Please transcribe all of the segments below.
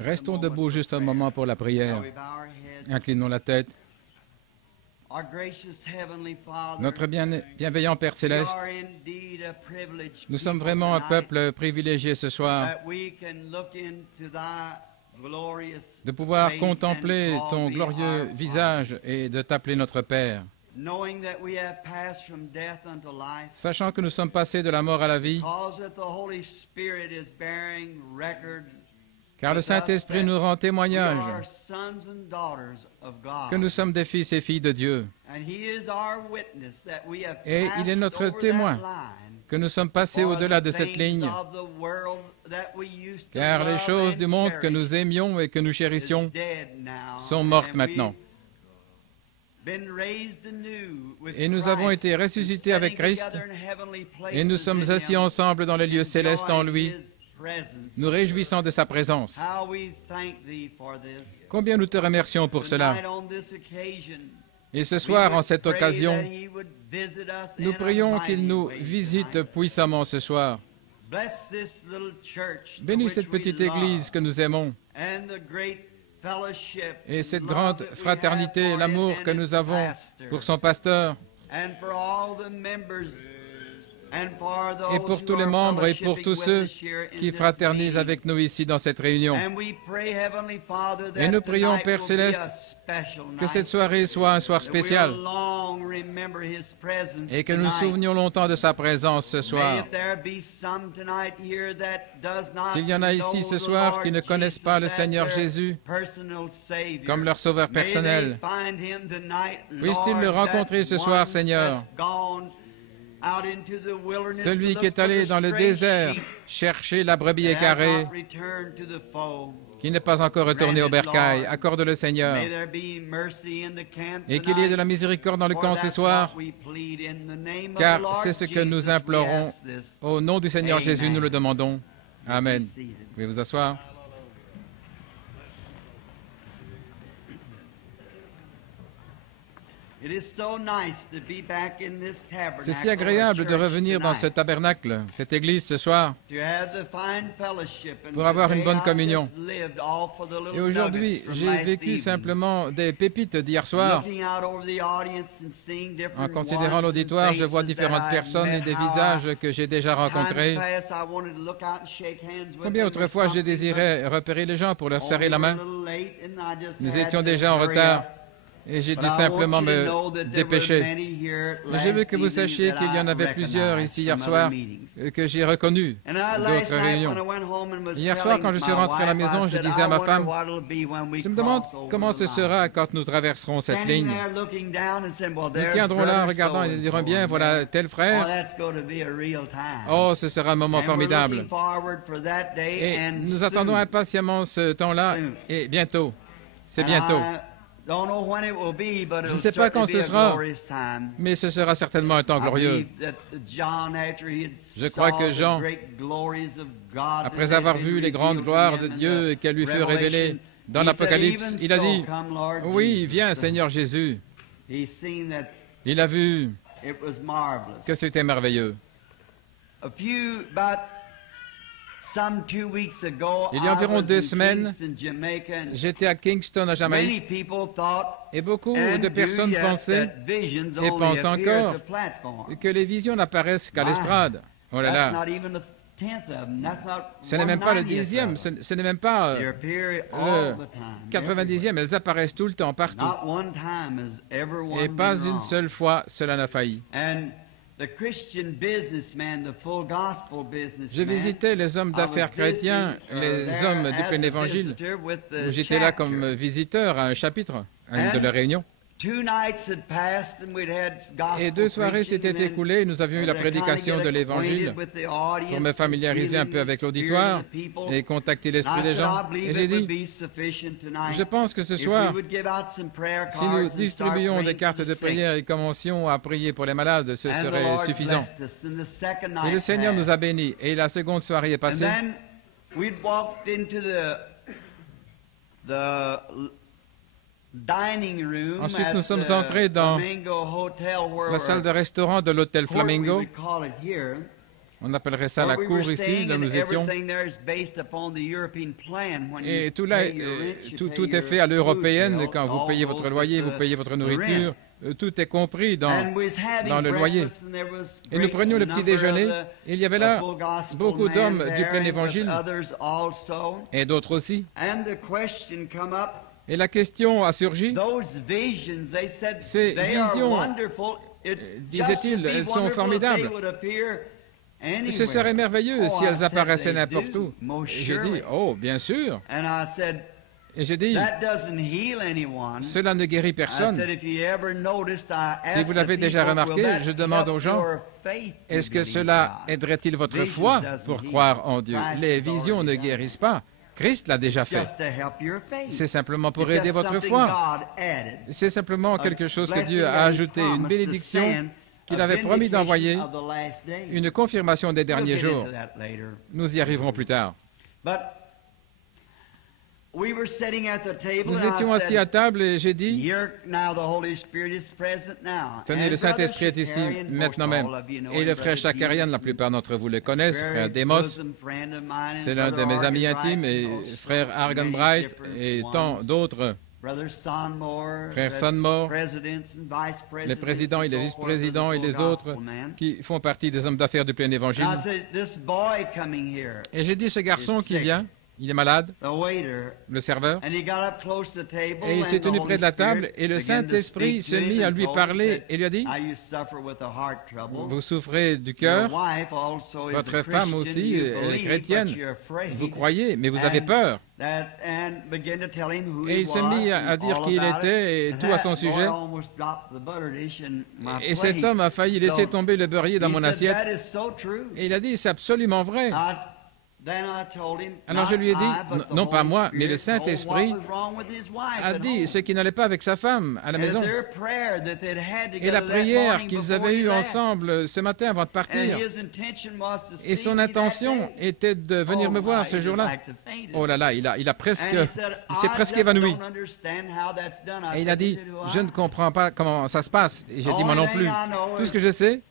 Restons debout juste un moment pour la prière. Inclinons la tête. Notre bienveillant Père Céleste, nous sommes vraiment un peuple privilégié ce soir de pouvoir contempler ton glorieux visage et de t'appeler notre Père. Sachant que nous sommes passés de la mort à la vie, car le Saint-Esprit nous rend témoignage que nous sommes des fils et filles de Dieu. Et il est notre témoin que nous sommes passés au-delà de cette ligne, car les choses du monde que nous aimions et que nous chérissions sont mortes maintenant. Et nous avons été ressuscités avec Christ, et nous sommes assis ensemble dans les lieux célestes en lui, nous réjouissant de sa présence. Combien nous te remercions pour cela. Et ce soir, en cette occasion, nous prions qu'il nous visite puissamment ce soir. Bénis cette petite église que nous aimons et cette grande fraternité, l'amour que nous avons pour son pasteur et pour tous les membres et pour tous ceux qui fraternisent avec nous ici dans cette réunion. Et nous prions, Père Céleste, que cette soirée soit un soir spécial et que nous nous souvenions longtemps de sa présence ce soir. S'il y en a ici ce soir qui ne connaissent pas le Seigneur Jésus comme leur sauveur personnel, puissent-ils le rencontrer ce soir, Seigneur? Celui qui est allé dans le désert chercher la brebis égarée, qui n'est pas encore retourné au bercail, accorde-le, Seigneur. Et qu'il y ait de la miséricorde dans le camp ce soir, car c'est ce que nous implorons. Au nom du Seigneur Jésus, nous le demandons. Amen. Vous pouvez vous asseoir. C'est si agréable de revenir dans ce tabernacle, cette église ce soir, pour avoir une bonne communion. Et aujourd'hui, j'ai vécu simplement des pépites d'hier soir. En considérant l'auditoire, je vois différentes personnes et des visages que j'ai déjà rencontrés. Combien autrefois j'ai désiré repérer les gens pour leur serrer la main. Nous étions déjà en retard. Et j'ai dû simplement me dépêcher. Mais je veux que vous sachiez qu'il y en avait plusieurs ici hier soir que j'ai reconnus d'autres réunions. Hier soir, quand je suis rentré à la maison, je disais à ma femme, je me demande comment ce sera quand nous traverserons cette ligne. Nous tiendrons là en regardant et nous dirons bien, voilà tel frère. Oh, ce sera un moment formidable. Et nous attendons impatiemment ce temps-là et bientôt. C'est bientôt. Je ne sais pas quand ce sera, mais ce sera certainement un temps glorieux. Je crois que Jean, après avoir vu les grandes gloires de Dieu qu'elles lui furent révélées dans l'Apocalypse, il a dit, « Oui, viens, Seigneur Jésus. » Il a vu que c'était merveilleux. Il y a environ 2 semaines, j'étais à Kingston, à Jamaïque, et beaucoup de personnes pensaient, et pensent encore, que les visions n'apparaissent qu'à l'estrade. Oh là là! Ce n'est même pas le 10e, ce n'est même pas le 90e, elles apparaissent tout le temps, partout. Et pas une seule fois, cela n'a failli. Je visitais les hommes d'affaires chrétiens, les hommes du plein évangile, où j'étais là comme visiteur à un chapitre, à une de leurs réunions. Et 2 soirées s'étaient écoulées, nous avions eu la prédication de l'Évangile pour me familiariser un peu avec l'auditoire et contacter l'esprit des gens. Et j'ai dit, je pense que ce soir, si nous distribuions des cartes de prière et commencions à prier pour les malades, ce serait suffisant. Et le Seigneur nous a bénis. Et la seconde soirée est passée. Ensuite, nous sommes entrés dans la salle de restaurant de l'hôtel Flamingo, On appellerait ça la cour ici, là nous étions. Et tout là, tout est fait à l'européenne. Quand vous payez votre loyer, vous payez votre nourriture. Tout est compris dans le loyer. Et nous prenions le petit déjeuner. Et il y avait là beaucoup d'hommes du plein évangile et d'autres aussi. Et la question a surgi. Ces visions, disait-il, elles sont formidables. Ce serait merveilleux si elles apparaissaient n'importe où. J'ai dit, oh, bien sûr. Et j'ai dit, cela ne guérit personne. Si vous l'avez déjà remarqué, je demande aux gens, est-ce que cela aiderait-il votre foi pour croire en Dieu? Les visions ne guérissent pas. Christ l'a déjà fait. C'est simplement pour aider votre foi. C'est simplement quelque chose que Dieu a ajouté, une bénédiction qu'il avait promis d'envoyer, une confirmation des derniers jours. Nous y arriverons plus tard. Nous étions assis à table et j'ai dit, tenez, le Saint-Esprit est ici maintenant même. Et le frère Chakarian, la plupart d'entre vous le connaissent, frère Demos, c'est l'un de mes amis intimes, et frère Arganbright et tant d'autres, frère Sonmore, les présidents et les vice-présidents et les autres qui font partie des hommes d'affaires du plein évangile. Et j'ai dit, ce garçon qui vient, il est malade, le serveur, et il s'est tenu près de la table, et le Saint-Esprit s'est mis à lui parler et lui a dit, vous souffrez du cœur, votre femme aussi, elle est chrétienne, vous croyez, mais vous avez peur. Et il s'est mis à dire qui il était et tout à son sujet. Et cet homme a failli laisser tomber le beurrier dans mon assiette. Et il a dit, c'est absolument vrai. Alors je lui ai dit, non pas moi, mais le Saint-Esprit a dit ce qui n'allait pas avec sa femme à la maison. Et la prière qu'ils avaient eue ensemble ce matin avant de partir, et son intention était de venir me voir ce jour-là. Oh là là, il s'est presque évanoui. Et il a dit, je ne comprends pas comment ça se passe. Et j'ai dit, moi non plus. Tout ce que je sais,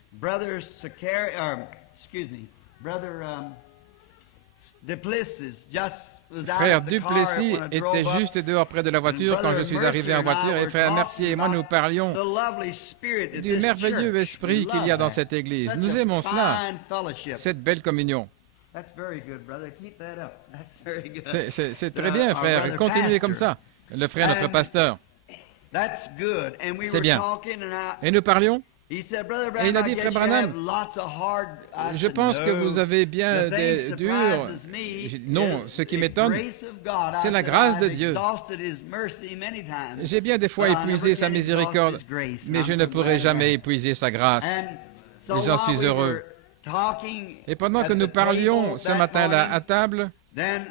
frère Duplessis était juste dehors près de la voiture quand je suis arrivé en voiture, et frère Mercier et moi nous parlions du merveilleux esprit qu'il y a dans cette église. Nous aimons cela, cette belle communion. C'est très bien, frère. Continuez comme ça. Le frère, notre pasteur. C'est bien. Et nous parlions. Et il a dit, frère Branham, je pense que vous avez bien des durs. Non, ce qui m'étonne, c'est la grâce de Dieu. J'ai bien des fois épuisé sa miséricorde, mais je ne pourrai jamais épuiser sa grâce. Et j'en suis heureux. Et pendant que nous parlions ce matin-là à table, une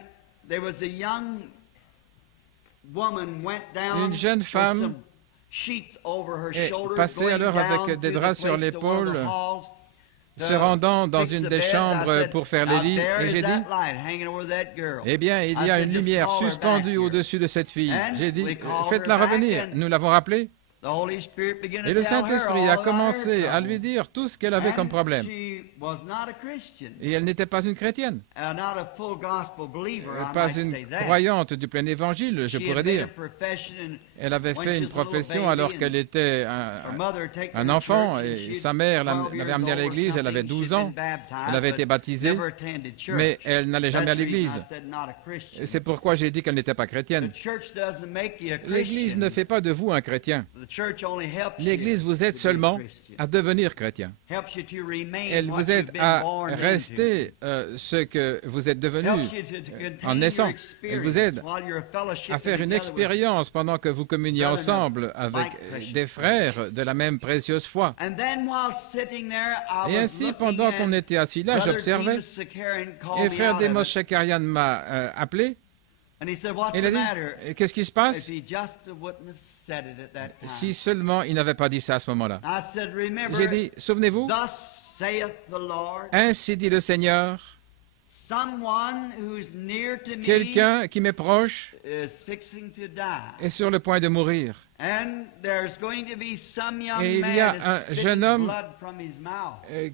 jeune femme est passée alors avec des draps sur l'épaule, se rendant dans une des chambres pour faire les lits, et j'ai dit, eh bien, il y a une lumière suspendue au-dessus de cette fille. J'ai dit, faites-la revenir. Nous l'avons rappelée. Et le Saint-Esprit a commencé à lui dire tout ce qu'elle avait comme problème. Et elle n'était pas une chrétienne, pas une croyante du plein évangile, je pourrais dire. Elle avait fait une profession alors qu'elle était un enfant, et sa mère l'avait amenée à l'église, elle avait 12 ans, elle avait été baptisée, mais elle n'allait jamais à l'église. Et c'est pourquoi j'ai dit qu'elle n'était pas chrétienne. L'église ne fait pas de vous un chrétien. L'Église vous aide seulement à devenir chrétien. Elle vous aide à rester ce que vous êtes devenu en naissant. Elle vous aide à faire une expérience pendant que vous communiez ensemble avec des frères de la même précieuse foi. Et ainsi, pendant qu'on était assis là, j'observais, et frère Demos Chakarian m'a appelé. Il a dit, qu'est-ce qui se passe? Si seulement il n'avait pas dit ça à ce moment-là. J'ai dit, souvenez-vous, ainsi dit le Seigneur, quelqu'un qui m'est proche est sur le point de mourir. Et il y a un jeune homme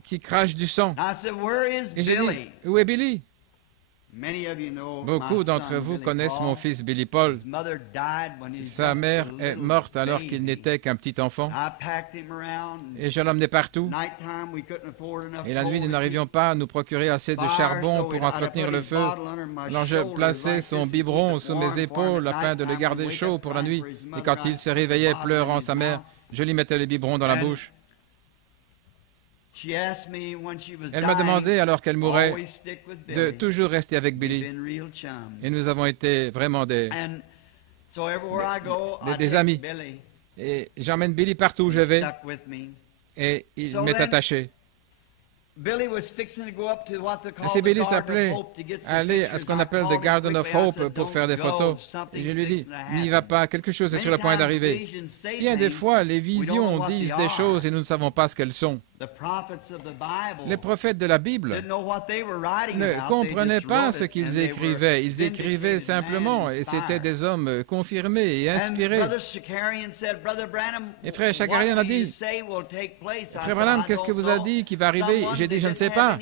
qui crache du sang. Et j'ai dit, où est Billy? Beaucoup d'entre vous connaissent mon fils Billy Paul. Sa mère est morte alors qu'il n'était qu'un petit enfant. Et je l'emmenais partout. Et la nuit, nous n'arrivions pas à nous procurer assez de charbon pour entretenir le feu. Alors je plaçais son biberon sous mes épaules afin de le garder chaud pour la nuit. Et quand il se réveillait pleurant sa mère, je lui mettais le biberon dans la bouche. Elle m'a demandé, alors qu'elle mourait, de toujours rester avec Billy. Et nous avons été vraiment des amis. Et j'emmène Billy partout où je vais. Et il m'est attaché. Ainsi, Billy s'appelait aller à ce qu'on appelle The Garden of Hope pour faire des photos. Et je lui ai dit, n'y va pas, quelque chose est sur le point d'arriver. Bien des fois, les visions disent des choses et nous ne savons pas ce qu'elles sont. Les prophètes de la Bible ne comprenaient pas ce qu'ils écrivaient. Ils écrivaient simplement et c'étaient des hommes confirmés et inspirés. Et frère Shakarian a dit, frère Branham, qu'est-ce que vous a dit qui va arriver? J'ai dit, je ne sais pas.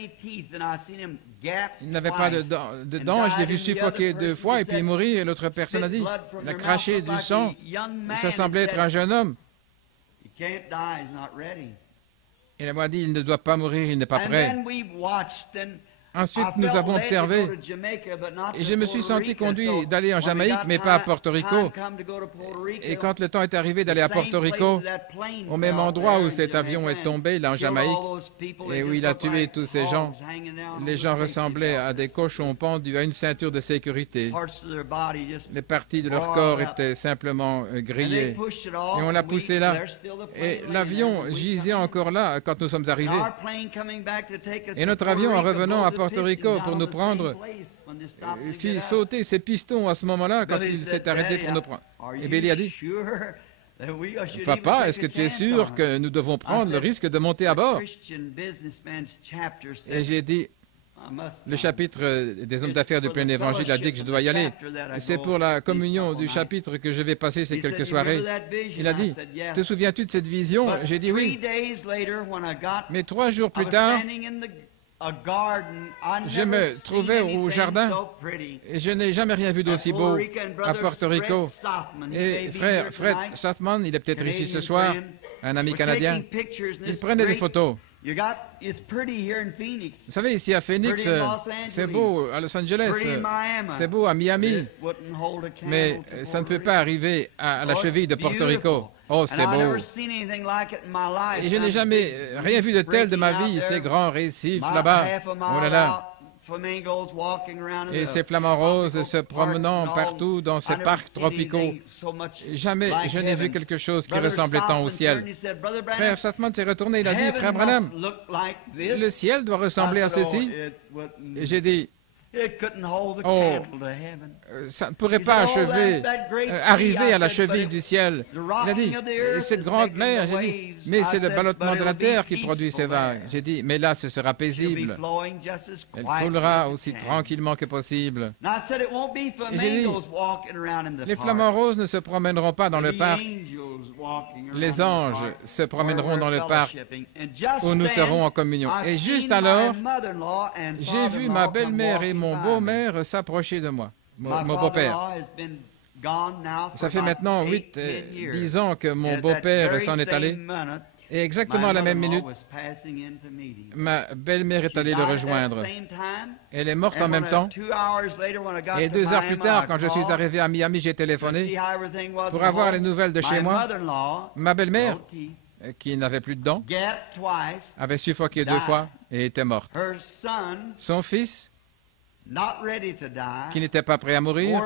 Il n'avait pas de dents, je l'ai vu suffoquer 2 fois et puis mourir. Et l'autre personne a dit, il a craché du sang. Ça semblait être un jeune homme. Et elle m'a dit, il ne doit pas mourir, il n'est pas prêt. Ensuite, nous avons observé, et je me suis senti conduit d'aller en Jamaïque, mais pas à Porto Rico. Et quand le temps est arrivé d'aller à Porto Rico, au même endroit où cet avion est tombé, là en Jamaïque, et où il a tué tous ces gens, les gens ressemblaient à des cochons pendus à une ceinture de sécurité. Les parties de leur corps étaient simplement grillées. Et on l'a poussé là. Et l'avion gisait encore là quand nous sommes arrivés. Et notre avion, en revenant à Porto Rico pour nous prendre, fit sauter ses pistons à ce moment-là quand il s'est arrêté pour nous prendre. Et Billy a dit, « Papa, est-ce que tu es sûr que nous devons prendre le risque de monter à bord? » Et j'ai dit, le chapitre des hommes d'affaires du plein évangile a dit que je dois y aller. Et c'est pour la communion du chapitre que je vais passer ces quelques soirées. Il a dit, « Te souviens-tu de cette vision? » J'ai dit oui. Mais 3 jours plus tard, je me trouvais au jardin et je n'ai jamais rien vu d'aussi beau à Porto Rico. Et frère Fred Southman, il est peut-être ici ce soir, un ami canadien, il prenait des photos. Vous savez, ici à Phoenix, c'est beau, à Los Angeles, c'est beau à Miami, mais ça ne peut pas arriver à la cheville de Porto Rico. Oh, c'est beau. Et je n'ai jamais rien vu de tel de ma vie, ces grands récifs là-bas. Oh là là. Et ces flamants roses se promenant partout dans ces parcs tropicaux. Jamais je n'ai vu quelque chose qui ressemblait tant au ciel. Frère Southman s'est retourné, il a dit, frère Branham, le ciel doit ressembler à ceci. Et j'ai dit, oh, ça ne pourrait pas arriver à la cheville du ciel. Il a dit, cette grande mer, j'ai dit, mais c'est le ballottement de la terre qui produit ces vagues. J'ai dit, mais là, ce sera paisible. Elle coulera aussi tranquillement que possible. Et j'ai dit, les flamants roses ne se promèneront pas dans le parc. Les anges se promèneront dans le parc où nous serons en communion. Et juste alors, j'ai vu ma belle-mère et mon beau-mère s'approcher de moi, mon beau-père. Ça fait maintenant 10 ans que mon beau-père s'en est allé. Et exactement à la même minute, ma belle-mère est allée le rejoindre. Elle est morte en même temps. Et 2 heures plus tard, quand je suis arrivé à Miami, j'ai téléphoné pour avoir les nouvelles de chez moi. Ma belle-mère, qui n'avait plus de dents, avait suffoqué 2 fois et était morte. Son fils, qui n'était pas prêt à mourir,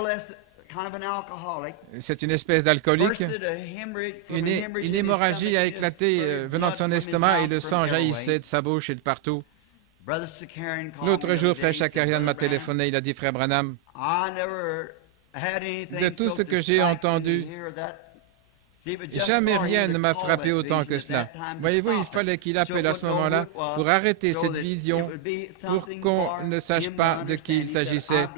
c'est une espèce d'alcoolique. Une hémorragie a éclaté venant de son estomac et le sang jaillissait de sa bouche et de partout. L'autre jour, frère Shakarian m'a téléphoné, il a dit, frère Branham, de tout ce que j'ai entendu, Jamais rien ne m'a frappé autant que cela. Voyez-vous, il fallait qu'il appelle à ce moment-là pour arrêter cette vision, pour qu'on ne sache pas de qui il s'agissait,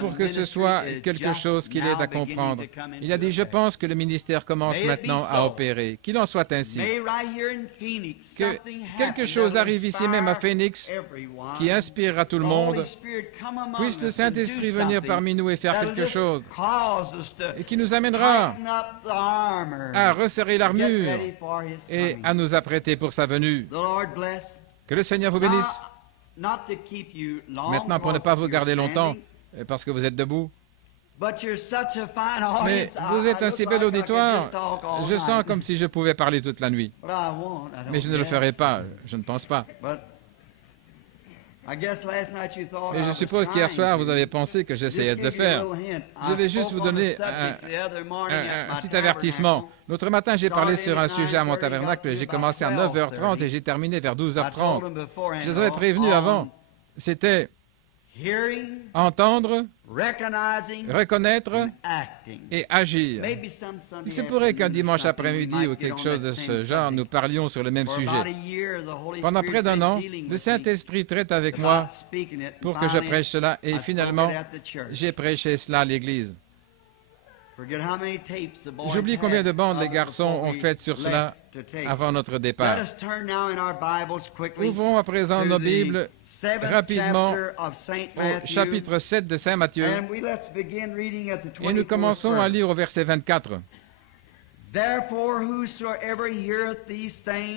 pour que ce soit quelque chose qu'il aide à comprendre. Il a dit, je pense que le ministère commence maintenant à opérer. Qu'il en soit ainsi. Que quelque chose arrive ici même à Phoenix qui inspirera tout le monde. Puisse le Saint-Esprit venir parmi nous et faire quelque chose. Et qui nous amènera à resserrer l'armure et à nous apprêter pour sa venue. Que le Seigneur vous bénisse. Maintenant, pour ne pas vous garder longtemps, parce que vous êtes debout. Mais vous êtes un si bel auditoire, je sens comme si je pouvais parler toute la nuit. Mais je ne le ferai pas, je ne pense pas. Et je suppose qu'hier soir, vous avez pensé que j'essayais de le faire. Je vais juste vous donner un petit avertissement. L'autre matin, j'ai parlé sur un sujet à mon tabernacle. J'ai commencé à 9h30 et j'ai terminé vers 12h30. Je les avais prévenus avant. C'était entendre, reconnaître et agir. Il se pourrait qu'un dimanche après-midi ou quelque chose de ce genre, nous parlions sur le même sujet. Pendant près d'un an, le Saint-Esprit traite avec moi pour que je prêche cela et finalement, j'ai prêché cela à l'Église. J'oublie combien de bandes les garçons ont faites sur cela avant notre départ. Ouvrons à présent nos Bibles rapidement au chapitre 7 de Saint Matthieu et nous commençons à lire au verset 24.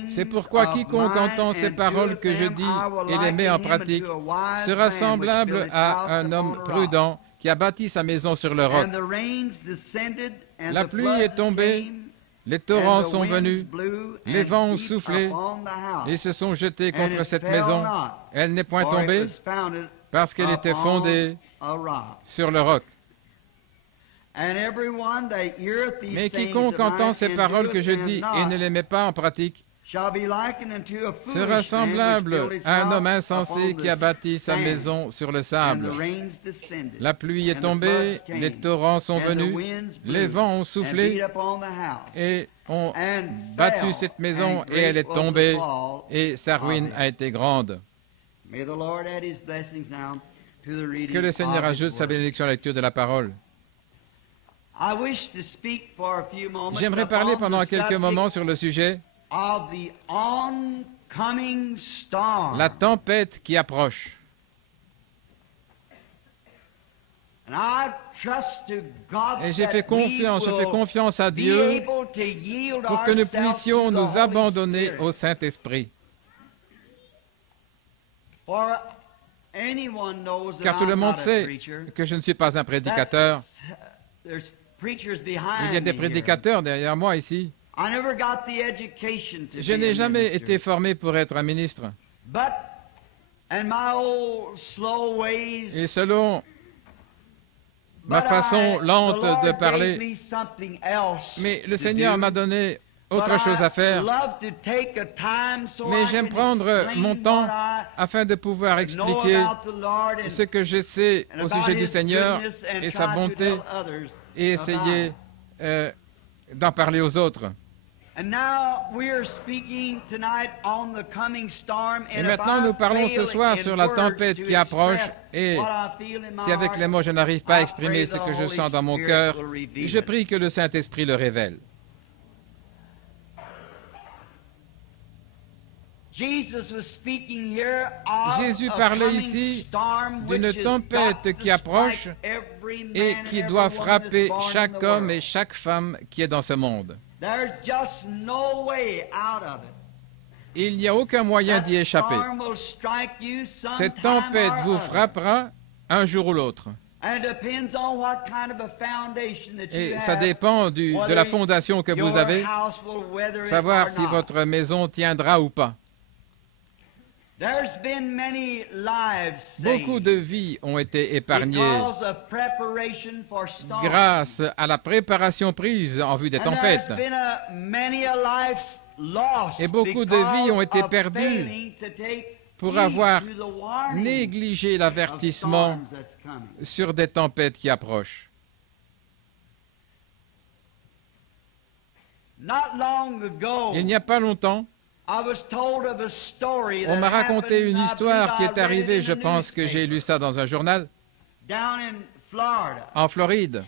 C'est pourquoi quiconque entend ces paroles que je dis et les met en pratique sera semblable à un homme prudent qui a bâti sa maison sur le roc. La pluie est tombée, les torrents sont venus, les vents ont soufflé et se sont jetés contre cette maison. Elle n'est point tombée parce qu'elle était fondée sur le roc. Mais quiconque entend ces paroles que je dis et ne les met pas en pratique sera semblable à un homme insensé qui a bâti sa maison sur le sable. La pluie est tombée, les torrents sont venus, les vents ont soufflé et ont battu cette maison et elle est tombée et sa ruine a été grande. Que le Seigneur ajoute sa bénédiction à la lecture de la parole. J'aimerais parler pendant quelques moments sur le sujet la tempête qui approche. Et je fais confiance à Dieu pour que nous puissions nous abandonner au Saint-Esprit. Car tout le monde sait que je ne suis pas un prédicateur. Il y a des prédicateurs derrière moi ici. Je n'ai jamais été formé pour être un ministre. Et selon ma façon lente de parler, mais le Seigneur m'a donné autre chose à faire. Mais j'aime prendre mon temps afin de pouvoir expliquer ce que je sais au sujet du Seigneur et sa bonté et essayer d'en parler aux autres. Et maintenant, nous parlons ce soir sur la tempête qui approche et si avec les mots je n'arrive pas à exprimer ce que je sens dans mon cœur, je prie que le Saint-Esprit le révèle. Jésus parlait ici d'une tempête qui approche et qui doit frapper chaque homme et chaque femme qui est dans ce monde. Il n'y a aucun moyen d'y échapper. Cette tempête vous frappera un jour ou l'autre. Et ça dépend de la fondation que vous avez, savoir si votre maison tiendra ou pas. Beaucoup de vies ont été épargnées grâce à la préparation prise en vue des tempêtes. Et beaucoup de vies ont été perdues pour avoir négligé l'avertissement sur des tempêtes qui approchent. Il n'y a pas longtemps, on m'a raconté une histoire qui est arrivée, je pense que j'ai lu ça dans un journal, en Floride.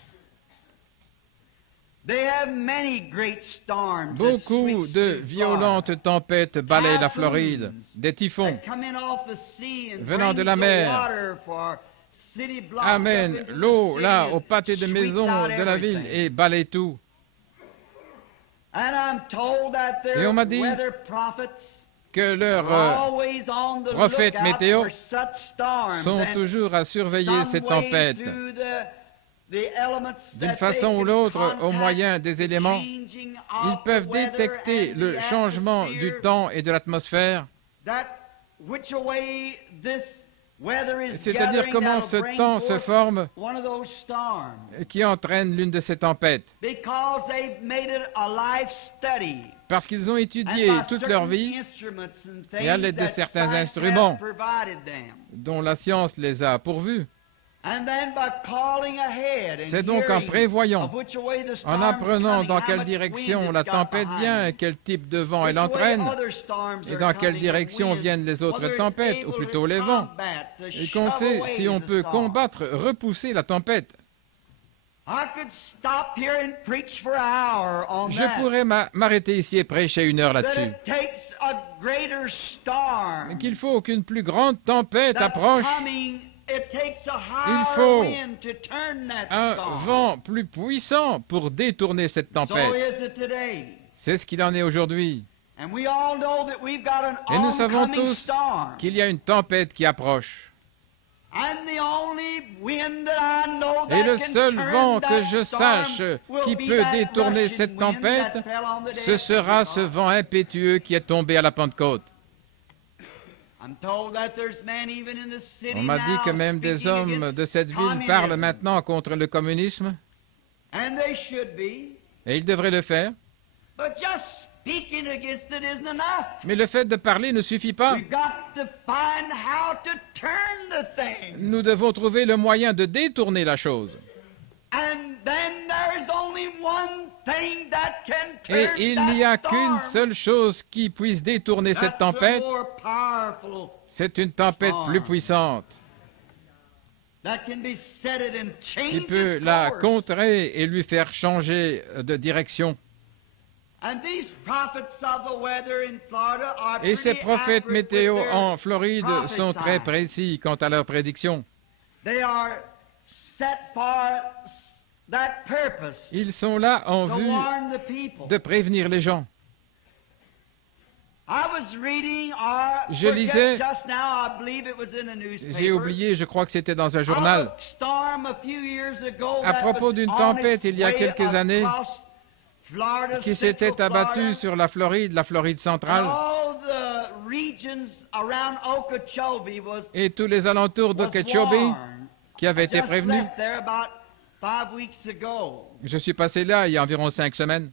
Beaucoup de violentes tempêtes balayent la Floride, des typhons venant de la mer amènent l'eau là au pâté de maison de la ville et balayent tout. Et on m'a dit que leurs prophètes météo sont toujours à surveiller ces tempêtes. D'une façon ou l'autre, au moyen des éléments, ils peuvent détecter le changement du temps et de l'atmosphère, c'est-à-dire comment ce temps se forme qui entraîne l'une de ces tempêtes. Parce qu'ils ont étudié toute leur vie et à l'aide de certains instruments dont la science les a pourvus. C'est donc en prévoyant, en apprenant dans quelle direction la tempête vient et quel type de vent elle entraîne, et dans quelle direction viennent les autres tempêtes, ou plutôt les vents, et qu'on sait si on peut combattre, repousser la tempête. Je pourrais m'arrêter ici et prêcher 1 heure là-dessus. Qu'il faut qu'une plus grande tempête approche. Il faut un vent plus puissant pour détourner cette tempête. C'est ce qu'il en est aujourd'hui. Et nous savons tous qu'il y a une tempête qui approche. Et le seul vent que je sache qui peut détourner cette tempête, ce sera ce vent impétueux qui est tombé à la Pentecôte. On m'a dit que même des hommes de cette ville parlent maintenant contre le communisme, et ils devraient le faire. Mais le fait de parler ne suffit pas. Nous devons trouver le moyen de détourner la chose. Et il n'y a qu'une seule chose qui puisse détourner cette tempête. C'est une tempête plus puissante qui peut la contrer et lui faire changer de direction. Et ces prophètes météo en Floride sont très précis quant à leurs prédictions. Ils sont là en vue de prévenir les gens. Je lisais, j'ai oublié, je crois que c'était dans un journal, à propos d'une tempête il y a quelques années qui s'était abattue sur la Floride centrale, et tous les alentours d'Okeechobee qui avaient été prévenus. Je suis passé là il y a environ 5 semaines.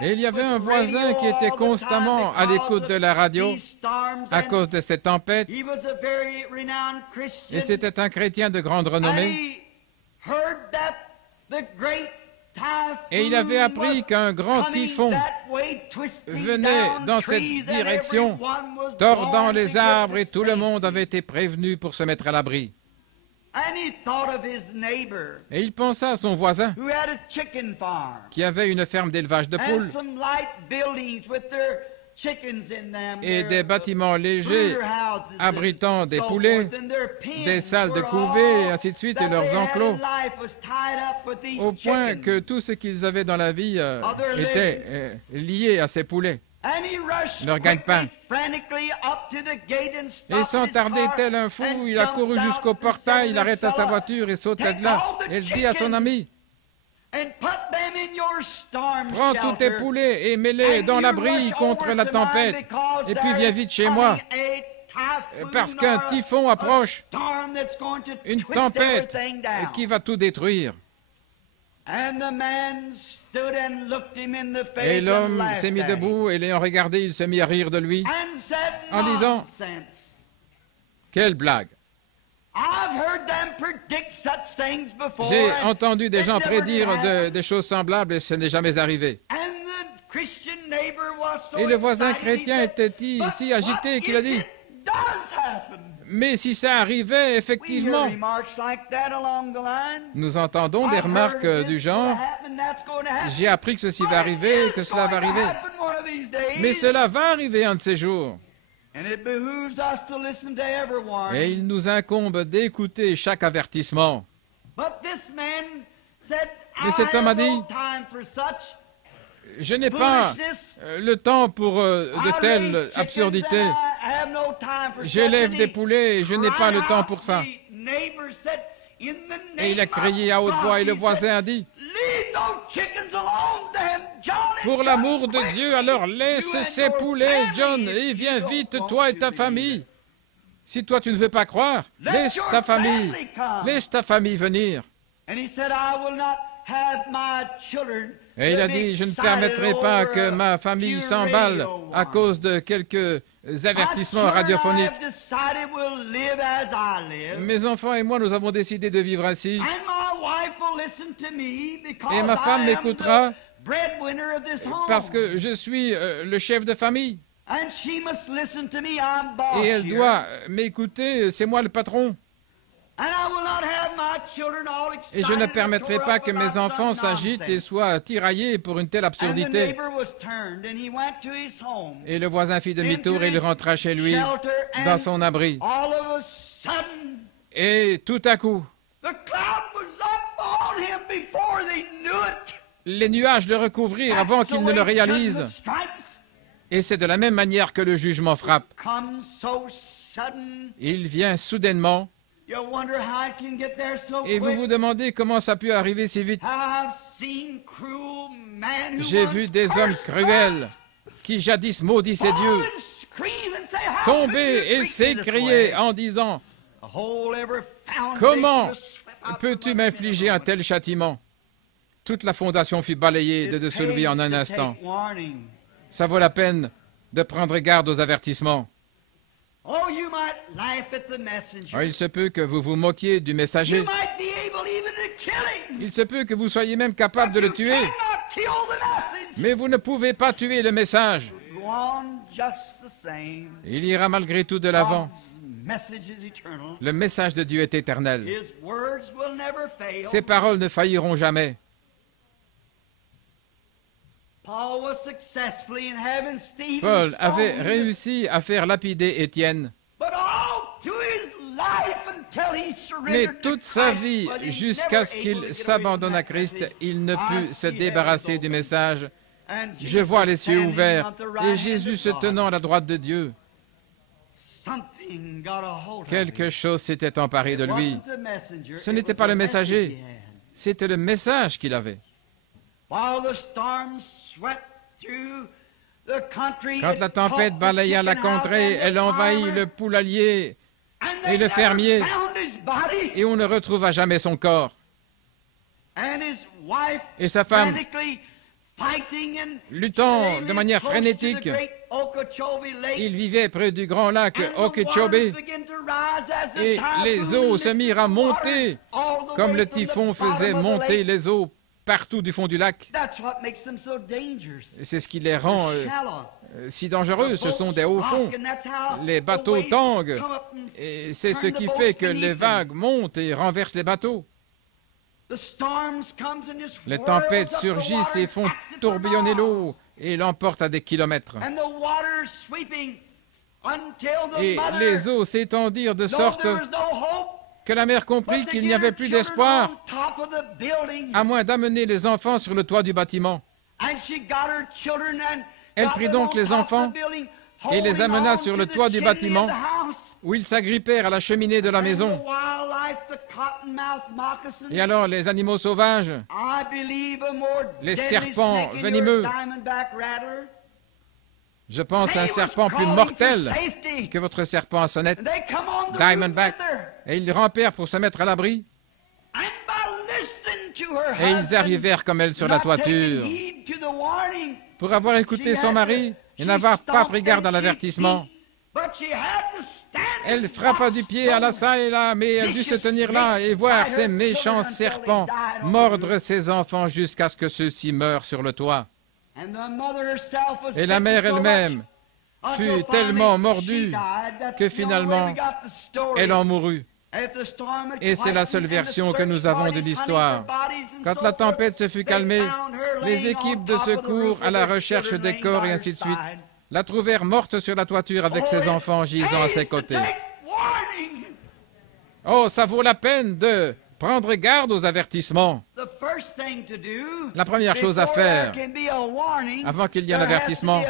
Et il y avait un voisin qui était constamment à l'écoute de la radio à cause de cette tempête. Et c'était un chrétien de grande renommée. Et il avait appris qu'un grand typhon venait dans cette direction, tordant les arbres, et tout le monde avait été prévenu pour se mettre à l'abri. Et il pensa à son voisin qui avait une ferme d'élevage de poules et des bâtiments légers abritant des poulets, des salles de couvée, et ainsi de suite, et leurs enclos, au point que tout ce qu'ils avaient dans la vie était lié à ces poulets, leur gagne-pain. Et sans tarder, tel un fou, il a couru jusqu'au portail, il arrêta sa voiture et sauta de là. Et il dit à son ami, prends tous tes poulets et mets-les dans l'abri contre la tempête, et puis viens vite chez moi, parce qu'un typhon approche, une tempête qui va tout détruire. Et l'homme s'est mis debout, et l'ayant regardé, il se mit à rire de lui, en disant, quelle blague! J'ai entendu des gens prédire des choses semblables et ce n'est jamais arrivé. Et le voisin chrétien était si agité qu'il a dit, mais si ça arrivait, effectivement, nous entendons des remarques du genre, j'ai appris que ceci va arriver, que cela va arriver, mais cela va arriver un de ces jours. Et il nous incombe d'écouter chaque avertissement. Mais cet homme a dit, je n'ai pas le temps pour de telles absurdités. J'élève des poulets et je n'ai pas le temps pour ça. Et il a crié à haute voix et le voisin a dit, pour l'amour de Dieu, alors laisse ces poulets, John, et viens vite, toi et ta famille. Si toi tu ne veux pas croire, laisse ta famille venir. Et il a dit, je ne permettrai pas que ma famille s'emballe à cause de quelques avertissements radiophoniques. Mes enfants et moi, nous avons décidé de vivre ainsi. Et ma femme m'écoutera parce que je suis le chef de famille. Et elle doit m'écouter, c'est moi le patron. Et je ne permettrai pas que mes enfants s'agitent et soient tiraillés pour une telle absurdité. Et le voisin fit demi-tour et il rentra chez lui, dans son abri. Et tout à coup, les nuages le recouvrirent avant qu'il ne le réalise. Et c'est de la même manière que le jugement frappe. Il vient soudainement. Et vous vous demandez comment ça a pu arriver si vite. J'ai vu des hommes cruels qui jadis maudissaient Dieu tomber et s'écrier en disant « Comment peux-tu m'infliger un tel châtiment ?» Toute la fondation fut balayée de dessous lui en un instant. Ça vaut la peine de prendre garde aux avertissements. Il se peut que vous vous moquiez du messager. Il se peut que vous soyez même capable de le tuer. Mais vous ne pouvez pas tuer le message. Il ira malgré tout de l'avant. Le message de Dieu est éternel. Ses paroles ne failliront jamais. Paul avait réussi à faire lapider Étienne. Mais toute sa vie, jusqu'à ce qu'il s'abandonne à Christ, il ne put se débarrasser du message. Je vois les cieux ouverts et Jésus se tenant à la droite de Dieu. Quelque chose s'était emparé de lui. Ce n'était pas le messager, c'était le message qu'il avait. Quand la tempête balaya la contrée, elle envahit le poulailler et le fermier, et on ne retrouva jamais son corps. Et sa femme, luttant de manière frénétique, il vivait près du grand lac Okeechobee, et les eaux se mirent à monter, comme le typhon faisait monter les eaux partout du fond du lac. C'est ce qui les rend si dangereux. Ce sont des hauts fonds. Les bateaux tanguent. Et c'est ce qui fait que les vagues montent et renversent les bateaux. Les tempêtes surgissent et font tourbillonner l'eau et l'emportent à des kilomètres. Et les eaux s'étendirent de sorte que la mère comprit qu'il n'y avait plus d'espoir, à moins d'amener les enfants sur le toit du bâtiment. Elle prit donc les enfants et les amena sur le toit du bâtiment, où ils s'agrippèrent à la cheminée de la maison. Et alors les animaux sauvages, les serpents venimeux, je pense à un serpent plus mortel que votre serpent à sonnette, Diamondback, et ils rampèrent pour se mettre à l'abri. Et ils arrivèrent comme elle sur la toiture. Pour avoir écouté son mari et n'avoir pas pris garde à l'avertissement. Elle frappa du pied à la ça et là, mais elle dut se tenir là et voir ces méchants serpents mordre ses enfants jusqu'à ce que ceux-ci meurent sur le toit. Et la mère elle-même fut tellement mordue que finalement, elle en mourut. Et c'est la seule version que nous avons de l'histoire. Quand la tempête se fut calmée, les équipes de secours à la recherche des corps et ainsi de suite la trouvèrent morte sur la toiture avec ses enfants gisant à ses côtés. Oh, ça vaut la peine de prendre garde aux avertissements. La première chose à faire, avant qu'il y ait un avertissement,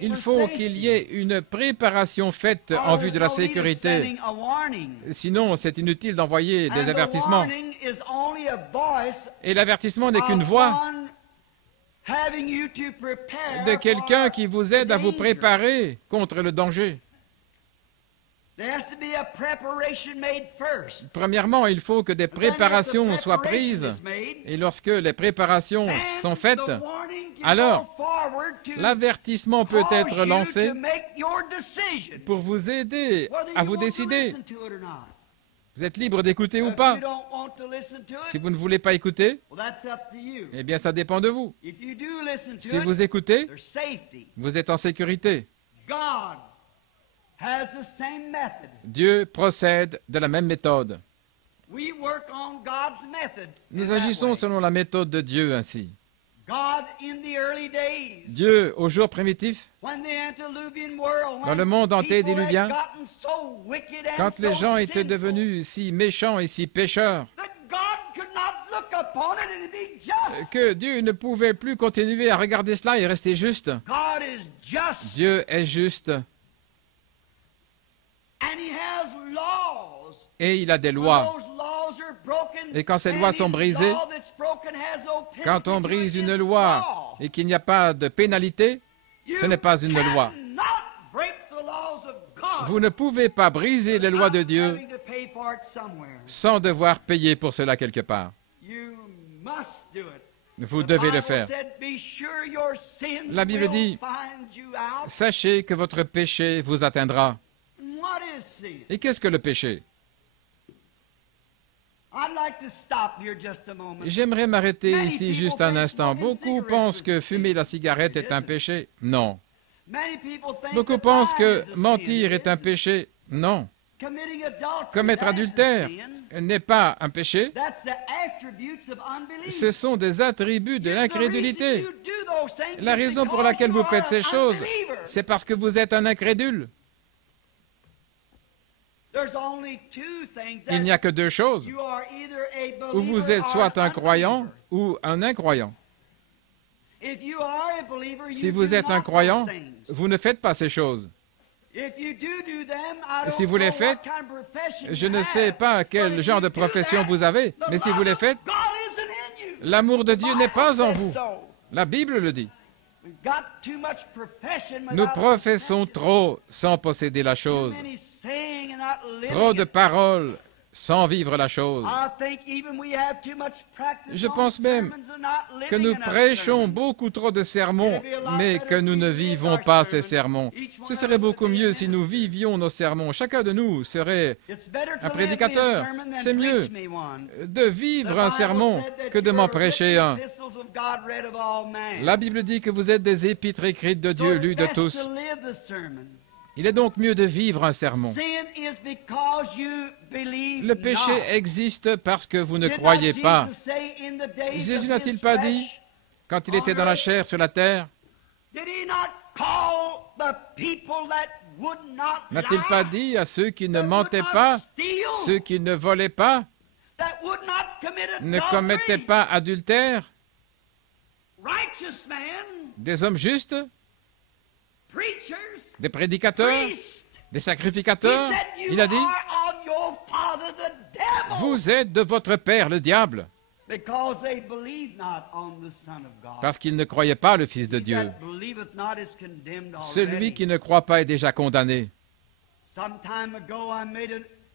il faut qu'il y ait une préparation faite en vue de la sécurité. Sinon, c'est inutile d'envoyer des avertissements. Et l'avertissement n'est qu'une voix de quelqu'un qui vous aide à vous préparer contre le danger. Premièrement, il faut que des préparations soient prises. Et lorsque les préparations sont faites, alors l'avertissement peut être lancé pour vous aider à vous décider. Vous êtes libre d'écouter ou pas. Si vous ne voulez pas écouter, eh bien ça dépend de vous. Si vous écoutez, vous êtes en sécurité. Dieu procède de la même méthode. Nous agissons selon la méthode de Dieu ainsi. Dieu, au jour primitif, dans le monde antédiluvien, quand les gens étaient devenus si méchants et si pécheurs, que Dieu ne pouvait plus continuer à regarder cela et rester juste. Dieu est juste. Et il a des lois. Et quand ces lois sont brisées, quand on brise une loi et qu'il n'y a pas de pénalité, ce n'est pas une loi. Vous ne pouvez pas briser les lois de Dieu sans devoir payer pour cela quelque part. Vous devez le faire. La Bible dit, sachez que votre péché vous atteindra. Et qu'est-ce que le péché? J'aimerais m'arrêter ici juste un instant. Beaucoup pensent que fumer la cigarette est un péché. Non. Beaucoup pensent que mentir est un péché. Non. Commettre adultère n'est pas un péché. Ce sont des attributs de l'incrédulité. La raison pour laquelle vous faites ces choses, c'est parce que vous êtes un incrédule. Il n'y a que deux choses. Ou vous êtes soit un croyant ou un incroyant. Si vous êtes un croyant, vous ne faites pas ces choses. Si vous les faites, je ne sais pas quel genre de profession vous avez, mais si vous les faites, l'amour de Dieu n'est pas en vous. La Bible le dit. Nous professons trop sans posséder la chose. Trop de paroles sans vivre la chose. Je pense même que nous prêchons beaucoup trop de sermons, mais que nous ne vivons pas ces sermons. Ce serait beaucoup mieux si nous vivions nos sermons. Chacun de nous serait un prédicateur. C'est mieux de vivre un sermon que de m'en prêcher un. La Bible dit que vous êtes des épîtres écrites de Dieu, lues de tous. Il est donc mieux de vivre un sermon. Le péché existe parce que vous ne croyez pas. Jésus n'a-t-il pas dit, quand il était dans la chair sur la terre, n'a-t-il pas dit à ceux qui ne mentaient pas, ceux qui ne volaient pas, ne commettaient pas adultère, des hommes justes, des prédicateurs, des sacrificateurs? Il a dit, vous êtes de votre père le diable, parce qu'il ne croyait pas le Fils de Dieu. Celui qui ne croit pas est déjà condamné.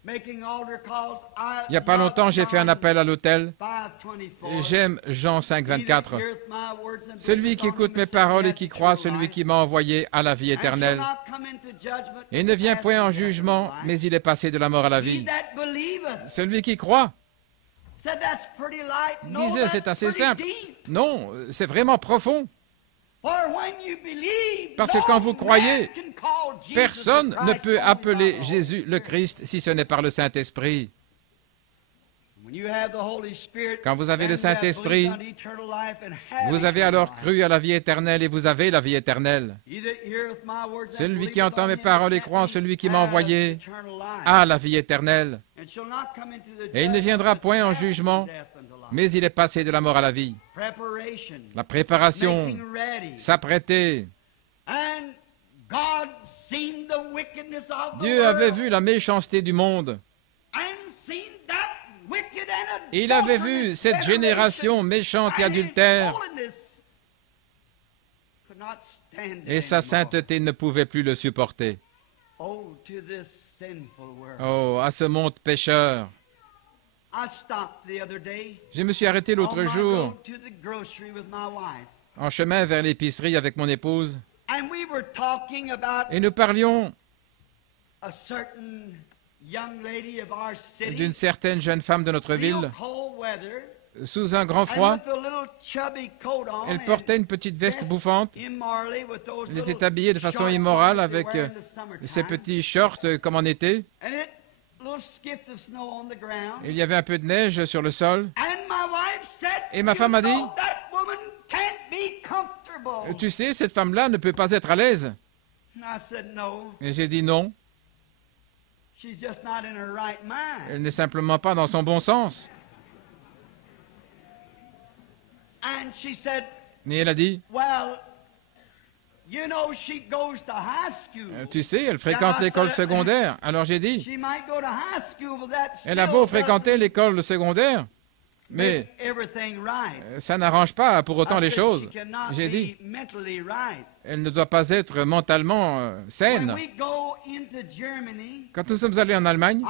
Il n'y a pas longtemps, j'ai fait un appel à l'autel. J'aime Jean 5, 24. Celui qui écoute mes paroles et qui croit celui qui m'a envoyé a la vie éternelle Il ne vient point en jugement, mais il est passé de la mort à la vie. Celui qui croit disait, c'est assez simple. Non, c'est vraiment profond. Parce que quand vous croyez, personne ne peut appeler Jésus le Christ si ce n'est par le Saint-Esprit. Quand vous avez le Saint-Esprit, vous avez alors cru à la vie éternelle et vous avez la vie éternelle. Celui qui entend mes paroles et croit en celui qui m'a envoyé a la vie éternelle. Et il ne viendra point en jugement, mais il est passé de la mort à la vie. La préparation, s'apprêter. Dieu avait vu la méchanceté du monde. Il avait vu cette génération méchante et adultère, et sa sainteté ne pouvait plus le supporter. Oh, à ce monde pécheur. Je me suis arrêté l'autre jour en chemin vers l'épicerie avec mon épouse, et nous parlions d'une certaine jeune femme de notre ville. Sous un grand froid, elle portait une petite veste bouffante. Elle était habillée de façon immorale avec ses petits shorts comme en été. Il y avait un peu de neige sur le sol. Et ma femme a dit, « Tu sais, cette femme-là ne peut pas être à l'aise. » Et j'ai dit non. Elle n'est simplement pas dans son bon sens. Et elle a dit, tu sais, elle fréquente l'école secondaire. Alors j'ai dit, elle a beau fréquenter l'école secondaire, mais ça n'arrange pas pour autant les choses. J'ai dit, elle ne doit pas être mentalement saine. Quand nous sommes allés en Allemagne,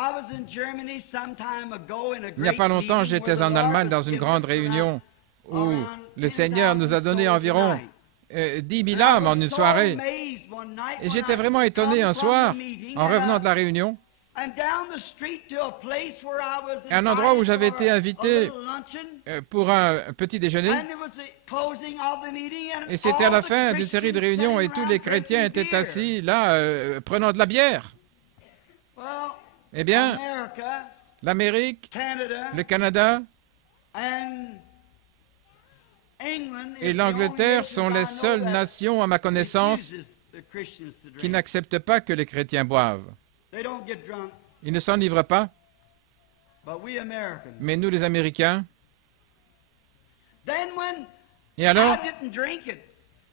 il n'y a pas longtemps, j'étais en Allemagne dans une grande réunion où le Seigneur nous a donné environ 10 000 âmes en une soirée. Et j'étais vraiment étonné un soir, en revenant de la réunion, à un endroit où j'avais été invité pour un petit déjeuner. Et c'était à la fin d'une série de réunions et tous les chrétiens étaient assis là, prenant de la bière. Eh bien, l'Amérique, le Canada et l'Angleterre sont les seules nations, à ma connaissance, qui n'acceptent pas que les chrétiens boivent. Ils ne s'enivrent pas. Mais nous, les Américains, et alors,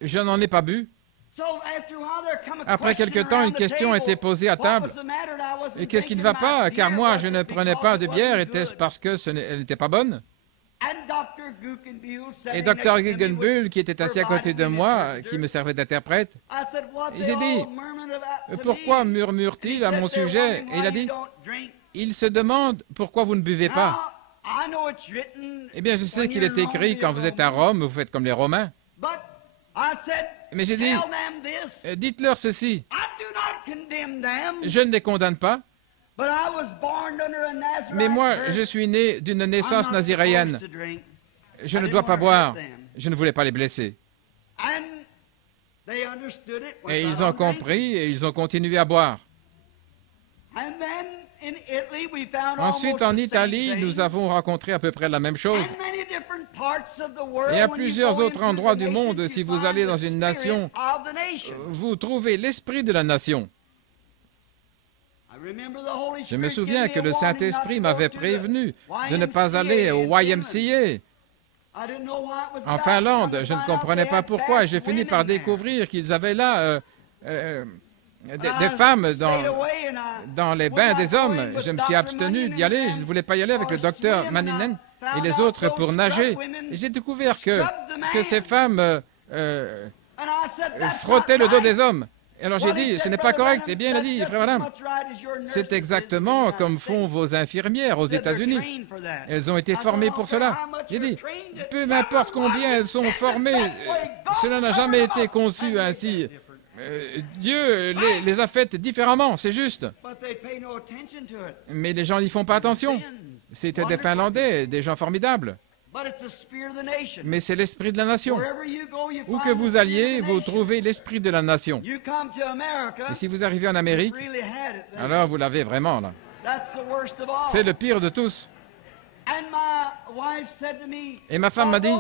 je n'en ai pas bu. Après quelque temps, une question a été posée à table. Et qu'est-ce qui ne va pas? Car moi, je ne prenais pas de bière. Était-ce parce qu'elle n'était pas bonne? Et Dr. Guggenbull, qui était assis à côté de moi, qui me servait d'interprète, j'ai dit, pourquoi murmure-t-il à mon sujet? Et il a dit, il se demande pourquoi vous ne buvez pas. Eh bien, je sais qu'il est écrit, quand vous êtes à Rome, vous faites comme les Romains. Mais j'ai dit, dites-leur ceci, je ne les condamne pas, mais moi, je suis né d'une naissance naziréenne. Je ne dois pas boire. Je ne voulais pas les blesser. Et ils ont compris et ils ont continué à boire. Ensuite, en Italie, nous avons rencontré à peu près la même chose. Et à plusieurs autres endroits du monde, si vous allez dans une nation, vous trouvez l'esprit de la nation. Je me souviens que le Saint-Esprit m'avait prévenu de ne pas aller au YMCA. En Finlande, je ne comprenais pas pourquoi. J'ai fini par découvrir qu'ils avaient là des femmes dans les bains des hommes. Je me suis abstenu d'y aller. Je ne voulais pas y aller avec le docteur Maninen et les autres pour nager. Et j'ai découvert que ces femmes frottaient le dos des hommes. Et alors j'ai dit, ce n'est pas correct. Eh bien, il a dit, frère madame, c'est exactement comme font vos infirmières aux États-Unis. Elles ont été formées pour cela. J'ai dit, peu importe combien elles sont formées, cela n'a jamais été conçu ainsi. Dieu les a faites différemment, c'est juste. Mais les gens n'y font pas attention. C'était des Finlandais, des gens formidables. Mais c'est l'esprit de la nation. Où que vous alliez, vous trouvez l'esprit de la nation. Et si vous arrivez en Amérique, alors vous l'avez vraiment là. C'est le pire de tous. Et ma femme m'a dit,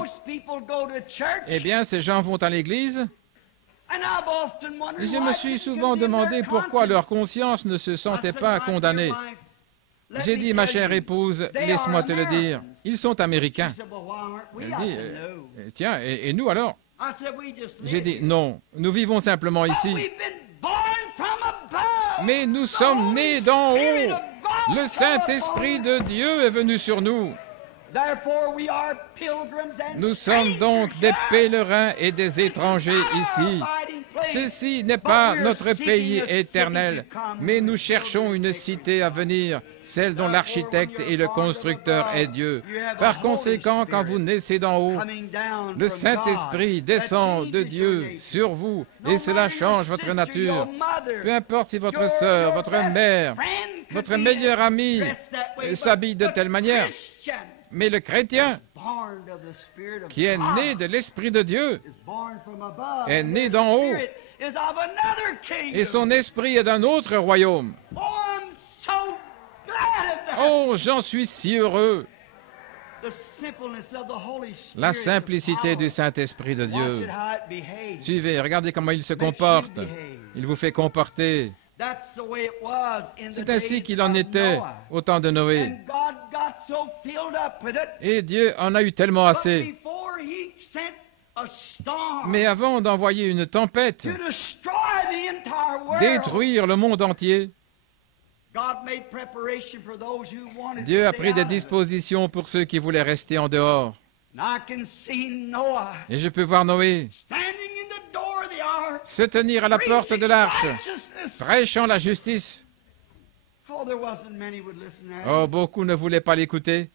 eh bien, ces gens vont à l'église. Et je me suis souvent demandé pourquoi leur conscience ne se sentait pas condamnée. J'ai dit, ma chère épouse, laisse-moi te le dire, ils sont américains. Elle dit, tiens, et nous alors? J'ai dit, non, nous vivons simplement ici. Mais nous sommes nés d'en haut. Le Saint-Esprit de Dieu est venu sur nous. Nous sommes donc des pèlerins et des étrangers ici. Ceci n'est pas notre pays éternel, mais nous cherchons une cité à venir, celle dont l'architecte et le constructeur est Dieu. Par conséquent, quand vous naissez d'en haut, le Saint-Esprit descend de Dieu sur vous et cela change votre nature. Peu importe si votre sœur, votre mère, votre meilleur ami s'habille de telle manière, mais le chrétien, qui est né de l'Esprit de Dieu, est né d'en haut, et son esprit est d'un autre royaume. Oh, j'en suis si heureux. La simplicité du Saint-Esprit de Dieu. Suivez, regardez comment il se comporte. Il vous fait comporter. C'est ainsi qu'il en était au temps de Noé. Et Dieu en a eu tellement assez. Mais avant d'envoyer une tempête, détruire le monde entier, Dieu a pris des dispositions pour ceux qui voulaient rester en dehors. Et je peux voir Noé se tenir à la porte de l'arche, prêchant la justice. Oh, beaucoup ne voulaient pas l'écouter.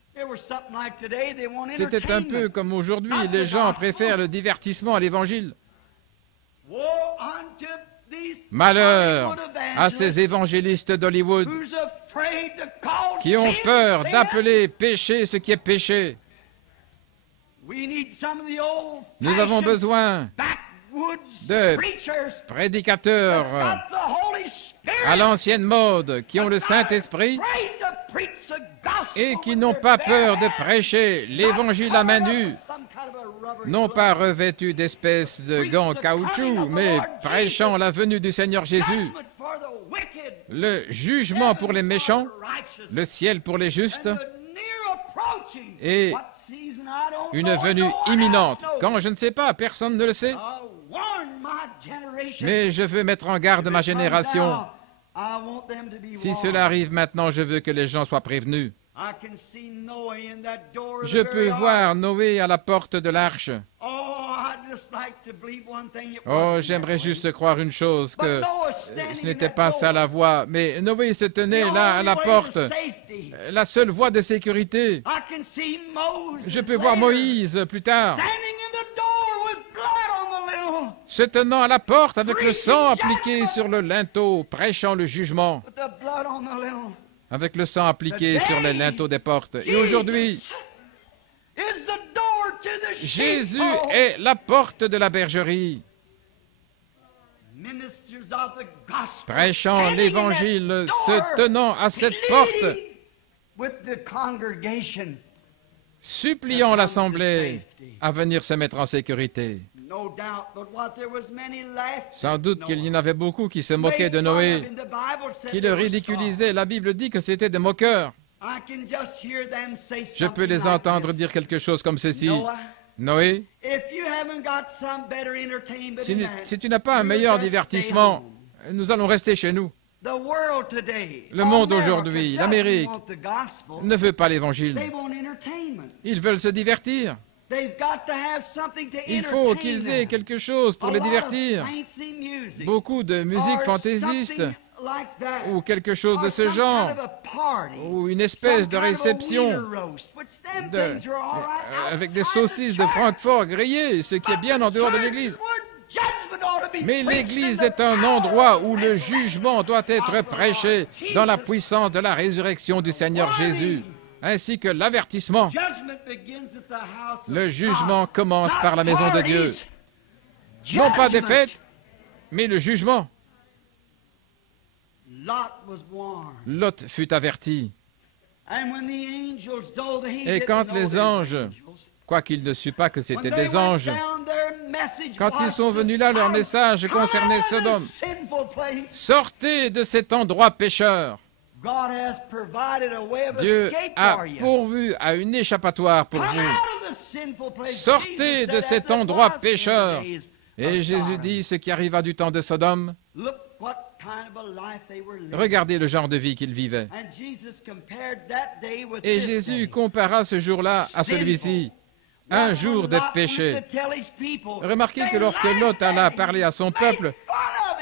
C'était un peu comme aujourd'hui, les gens préfèrent le divertissement à l'évangile. Malheur à ces évangélistes d'Hollywood qui ont peur d'appeler péché ce qui est péché. Nous avons besoin de prédicateurs à l'ancienne mode qui ont le Saint-Esprit et qui n'ont pas peur de prêcher l'évangile à main nue, non pas revêtus d'espèces de gants caoutchouc, mais prêchant la venue du Seigneur Jésus, le jugement pour les méchants, le ciel pour les justes, et une venue imminente. Quand je ne sais pas, personne ne le sait. Mais je veux mettre en garde ma génération. Si cela arrive maintenant, je veux que les gens soient prévenus. Je peux voir Noé à la porte de l'arche. Oh, j'aimerais juste croire une chose, que ce n'était pas ça la voie, mais Noé se tenait là à la porte, la seule voie de sécurité. Je peux voir Moïse plus tard, se tenant à la porte avec le sang appliqué sur le linteau, prêchant le jugement, avec le sang appliqué sur les linteaux des portes. Et aujourd'hui, Jésus est la porte de la bergerie, prêchant l'Évangile, se tenant à cette porte, suppliant l'Assemblée à venir se mettre en sécurité. Sans doute qu'il y en avait beaucoup qui se moquaient de Noé, qui le ridiculisaient. La Bible dit que c'était des moqueurs. Je peux les entendre dire quelque chose comme ceci. Noé, si tu n'as pas un meilleur divertissement, nous allons rester chez nous. Le monde aujourd'hui, l'Amérique, ne veut pas l'Évangile. Ils veulent se divertir. Il faut qu'ils aient quelque chose pour les divertir. Beaucoup de musique fantaisiste, ou quelque chose de ce genre, ou une espèce de réception avec des saucisses de Francfort grillées, ce qui est bien en dehors de l'église. Mais l'Église est un endroit où le jugement doit être prêché dans la puissance de la résurrection du Seigneur Jésus, ainsi que l'avertissement. Le jugement commence par la maison de Dieu. Non pas des fêtes, mais le jugement. Lot fut averti. Et quand les anges, quoiqu'ils ne suent pas que c'était des anges, quand ils sont venus là, leur message concernait Sodome. Sortez de cet endroit pécheur. Dieu a pourvu à une échappatoire pour vous. Sortez de cet endroit pécheur. Et Jésus dit ce qui arriva du temps de Sodome. Regardez le genre de vie qu'ils vivaient. Et Jésus compara ce jour-là à celui-ci, un jour de péché. Remarquez que lorsque Lot alla parler à son peuple,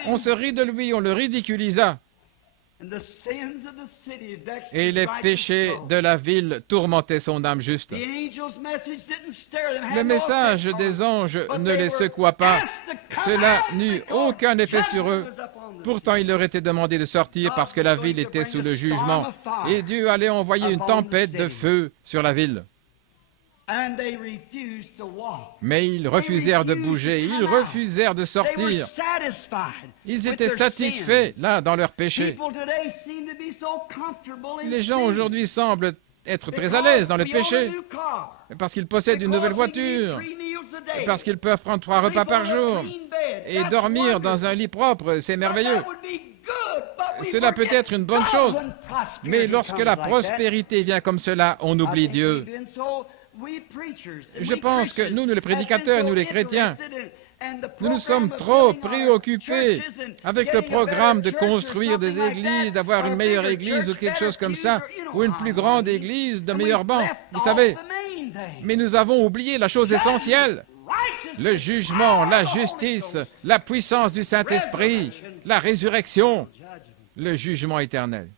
on se rit de lui, on le ridiculisa. Et les péchés de la ville tourmentaient son âme juste. Le message des anges ne les secoua pas. Cela n'eut aucun effet sur eux. Pourtant, il leur était demandé de sortir parce que la ville était sous le jugement. Et Dieu allait envoyer une tempête de feu sur la ville. Mais ils refusèrent de bouger, ils refusèrent de sortir. Ils étaient satisfaits, là, dans leur péché. Les gens aujourd'hui semblent être très à l'aise dans le péché, parce qu'ils possèdent une nouvelle voiture, parce qu'ils peuvent prendre 3 repas par jour, et dormir dans un lit propre, c'est merveilleux. Cela peut être une bonne chose, mais lorsque la prospérité vient comme cela, on oublie Dieu. Je pense que nous les prédicateurs, nous les chrétiens, nous nous sommes trop préoccupés avec le programme de construire des églises, d'avoir une meilleure église ou quelque chose comme ça, ou une plus grande église, de meilleurs bancs, vous savez. Mais nous avons oublié la chose essentielle, le jugement, la justice, la puissance du Saint-Esprit, la résurrection, le jugement éternel.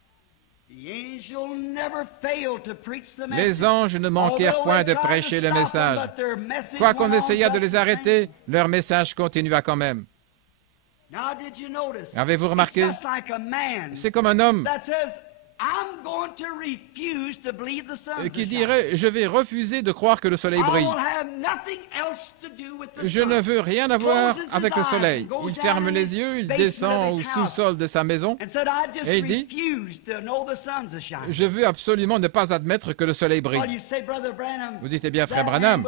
Les anges ne manquèrent point de prêcher le message. Quoiqu'on essaya de les arrêter, leur message continua quand même. Avez-vous remarqué? C'est comme un homme qui dirait « Je vais refuser de croire que le soleil brille. Je ne veux rien avoir avec le soleil. » Il ferme les yeux, il descend au sous-sol de sa maison et il dit « Je veux absolument ne pas admettre que le soleil brille. » Vous dites « Eh bien, frère Branham,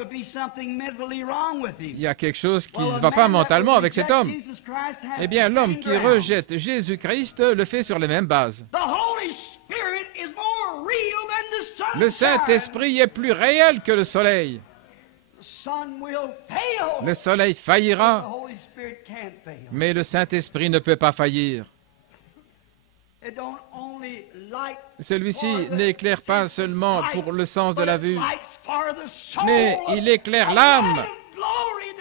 il y a quelque chose qui ne va pas mentalement avec cet homme. » Eh bien, l'homme qui rejette Jésus-Christ le fait sur les mêmes bases. Le Saint-Esprit est plus réel que le soleil. Le soleil faillira, mais le Saint-Esprit ne peut pas faillir. Celui-ci n'éclaire pas seulement pour le sens de la vue, mais il éclaire l'âme,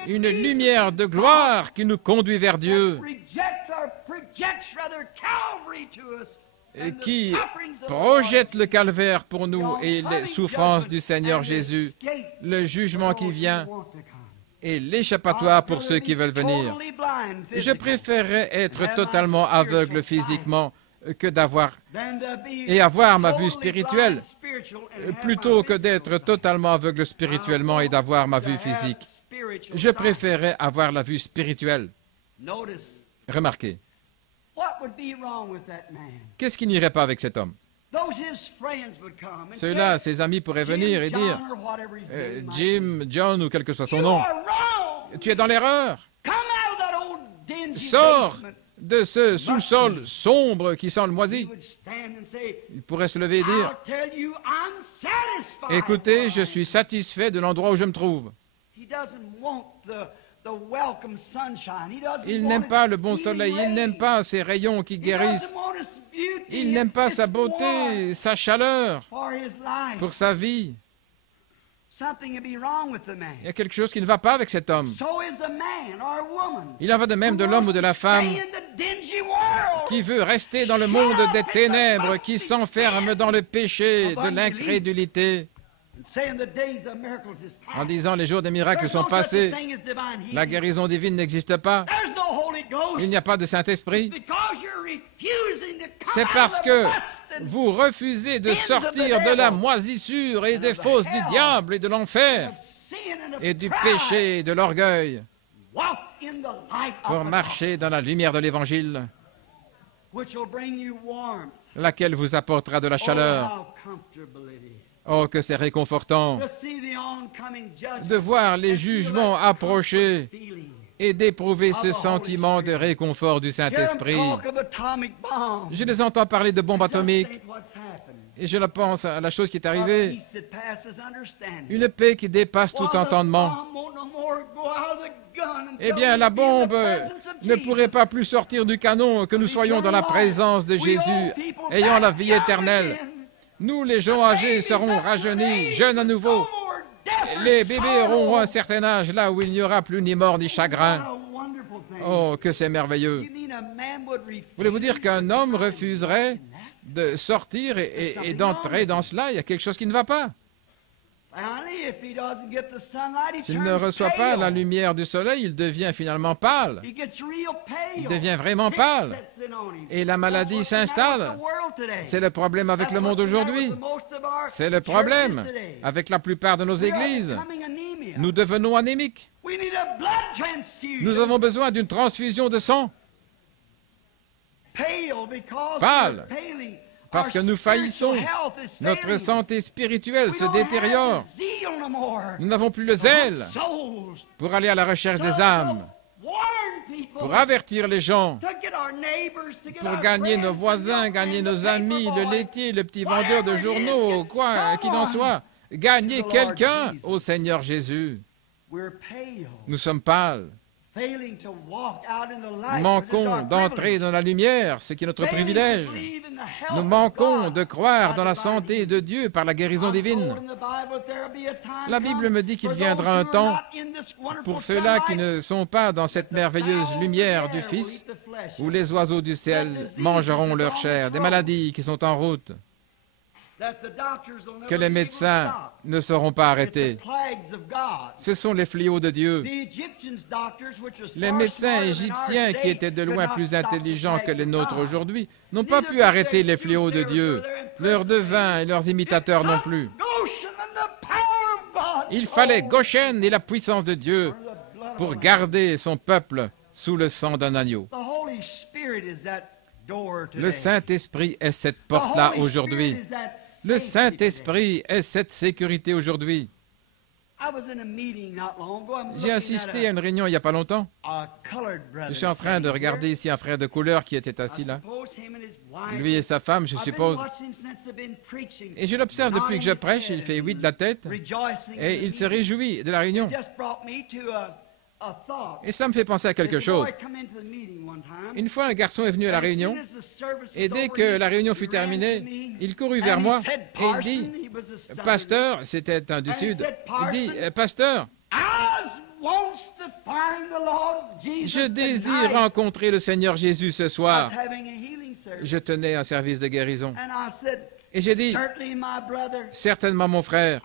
une lumière de gloire qui nous conduit vers Dieu, et qui projette le calvaire pour nous et les souffrances du Seigneur Jésus, le jugement qui vient et l'échappatoire pour ceux qui veulent venir. Je préférerais être totalement aveugle physiquement que avoir ma vue spirituelle, plutôt que d'être totalement aveugle spirituellement et d'avoir ma vue physique. Je préférerais avoir la vue spirituelle. Remarquez. Qu'est-ce qui n'irait pas avec cet homme? Ceux-là, ses amis pourraient venir et dire Jim, John ou quel que soit son nom, tu es dans l'erreur. Sors de ce sous-sol sombre qui sent le moisi. Il pourrait se lever et dire écoutez, je suis satisfait de l'endroit où je me trouve. Il n'aime pas le bon soleil, il n'aime pas ses rayons qui guérissent, il n'aime pas sa beauté, sa chaleur pour sa vie. Il y a quelque chose qui ne va pas avec cet homme. Il en va de même de l'homme ou de la femme qui veut rester dans le monde des ténèbres, qui s'enferme dans le péché de l'incrédulité. en disant les jours des miracles sont passés, la guérison divine n'existe pas, il n'y a pas de Saint-Esprit. C'est parce que vous refusez de sortir de la moisissure et des fausses du diable et de l'enfer et du péché et de l'orgueil pour marcher dans la lumière de l'Évangile, laquelle vous apportera de la chaleur. Oh, que c'est réconfortant de voir les jugements approcher et d'éprouver ce sentiment de réconfort du Saint-Esprit. Je les entends parler de bombes atomiques et je pense à la chose qui est arrivée. Une paix qui dépasse tout entendement. Eh bien, la bombe ne pourrait pas plus sortir du canon que nous soyons dans la présence de Jésus, ayant la vie éternelle. Nous, les gens âgés, serons rajeunis, jeunes à nouveau. Les bébés auront un certain âge, là où il n'y aura plus ni mort ni chagrin. Oh, que c'est merveilleux. Voulez-vous dire qu'un homme refuserait de sortir et d'entrer dans cela? Il y a quelque chose qui ne va pas. S'il ne reçoit pas la lumière du soleil, il devient finalement pâle. Il devient vraiment pâle. Et la maladie s'installe. C'est le problème avec le monde aujourd'hui. C'est le problème avec la plupart de nos églises. Nous devenons anémiques. Nous avons besoin d'une transfusion de sang. Pâle. Parce que nous faillissons. Notre santé spirituelle se détériore. Nous n'avons plus le zèle pour aller à la recherche des âmes, pour avertir les gens, pour gagner nos voisins, gagner nos amis, le laitier, le petit vendeur de journaux, quoi qu'il en soit. Gagner quelqu'un au Seigneur Jésus. Nous sommes pâles. Nous manquons d'entrer dans la lumière, ce qui est notre privilège. Nous manquons de croire dans la santé de Dieu par la guérison divine. La Bible me dit qu'il viendra un temps pour ceux-là qui ne sont pas dans cette merveilleuse lumière du Fils, où les oiseaux du ciel mangeront leur chair, des maladies qui sont en route, que les médecins ne seront pas arrêtés. Ce sont les fléaux de Dieu. Les médecins égyptiens, qui étaient de loin plus intelligents que les nôtres aujourd'hui, n'ont pas pu arrêter les fléaux de Dieu. Leurs devins et leurs imitateurs non plus. Il fallait Goshen et la puissance de Dieu pour garder son peuple sous le sang d'un agneau. Le Saint-Esprit est cette porte-là aujourd'hui. Le Saint-Esprit est cette sécurité aujourd'hui. J'ai assisté à une réunion il n'y a pas longtemps. Je suis en train de regarder ici un frère de couleur qui était assis là. Lui et sa femme, je suppose. Et je l'observe depuis que je prêche, il fait oui de la tête et il se réjouit de la réunion. Et cela me fait penser à quelque chose. Une fois, un garçon est venu à la réunion, et dès que la réunion fut terminée, il courut vers moi, et il dit, « Pasteur, c'était un du Sud, il dit, « Pasteur, je désire rencontrer le Seigneur Jésus ce soir. » Je tenais un service de guérison. Et j'ai dit, « Certainement, mon frère,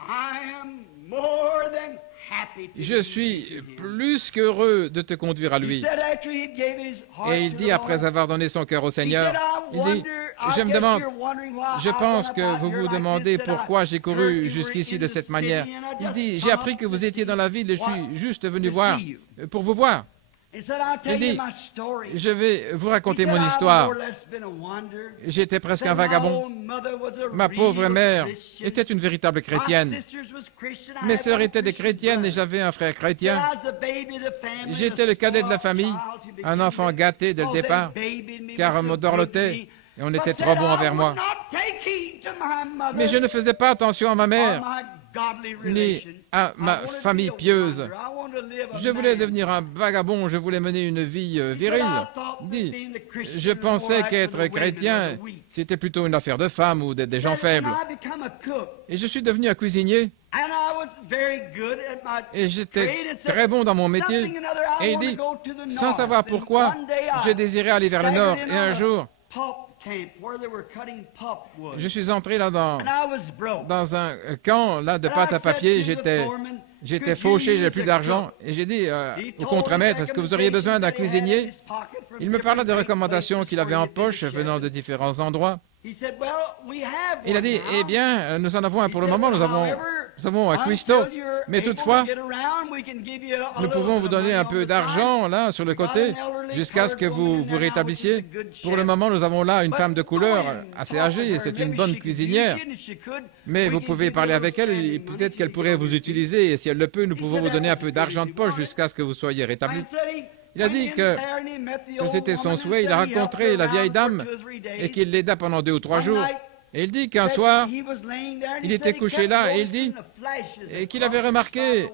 je suis plus qu'heureux de te conduire à lui. » Et il dit, après avoir donné son cœur au Seigneur, il dit, je me demande, je pense que vous vous demandez pourquoi j'ai couru jusqu'ici de cette manière. Il dit, j'ai appris que vous étiez dans la ville et je suis juste venu voir, pour vous voir. Il dit, je vais vous raconter mon histoire. J'étais presque un vagabond. Ma pauvre mère était une véritable chrétienne. Mes sœurs étaient des chrétiennes et j'avais un frère chrétien. J'étais le cadet de la famille, un enfant gâté dès le départ, car on me dorlotait et on était trop bon envers moi. Mais je ne faisais pas attention à ma mère, ni à ma famille pieuse. Je voulais devenir un vagabond, je voulais mener une vie virile. Dit, je pensais qu'être chrétien, c'était plutôt une affaire de femmes ou des gens faibles. Et je suis devenu un cuisinier. Et j'étais très bon dans mon métier. Et il dit, sans savoir pourquoi, je désirais aller vers le nord. Et un jour, Je suis entré là dans un camp là, de pâte à papier. J'étais fauché, j'avais plus d'argent. Et j'ai dit au contremaître, est-ce que vous auriez besoin d'un cuisinier? Il me parla de recommandations qu'il avait en poche venant de différents endroits. Il a dit, eh bien, nous en avons un pour le moment, nous avons un cuistot, mais toutefois, nous pouvons vous donner un peu d'argent, là, sur le côté, jusqu'à ce que vous vous rétablissiez. Pour le moment, nous avons là une femme de couleur, assez âgée, c'est une bonne cuisinière, mais vous pouvez parler avec elle, et peut-être qu'elle pourrait vous utiliser, et si elle le peut, nous pouvons vous donner un peu d'argent de poche jusqu'à ce que vous soyez rétabli. Il a dit que c'était son souhait, il a rencontré la vieille dame et qu'il l'aida pendant 2 ou 3 jours. Et il dit qu'un soir, il était couché là et il dit qu'il avait remarqué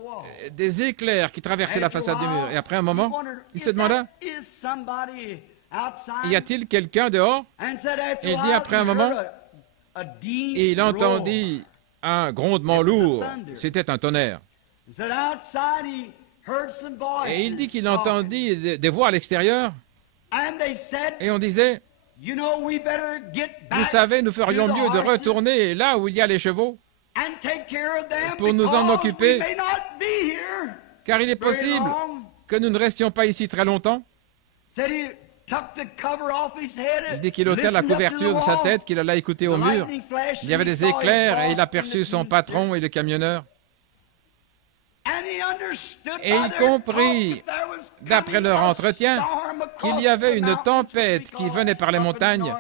des éclairs qui traversaient la façade du mur. Et après un moment, il se demanda, y a-t-il quelqu'un dehors? Et il dit après un moment, il entendit un grondement lourd, c'était un tonnerre. Et il dit qu'il entendit des voix à l'extérieur, et on disait, vous savez, nous ferions mieux de retourner là où il y a les chevaux pour nous en occuper, car il est possible que nous ne restions pas ici très longtemps. Il dit qu'il ôta la couverture de sa tête, qu'il alla écouter au mur. Il y avait des éclairs et il aperçut son patron et le camionneur. Et il comprit, d'après leur entretien, qu'il y avait une tempête qui venait par les montagnes,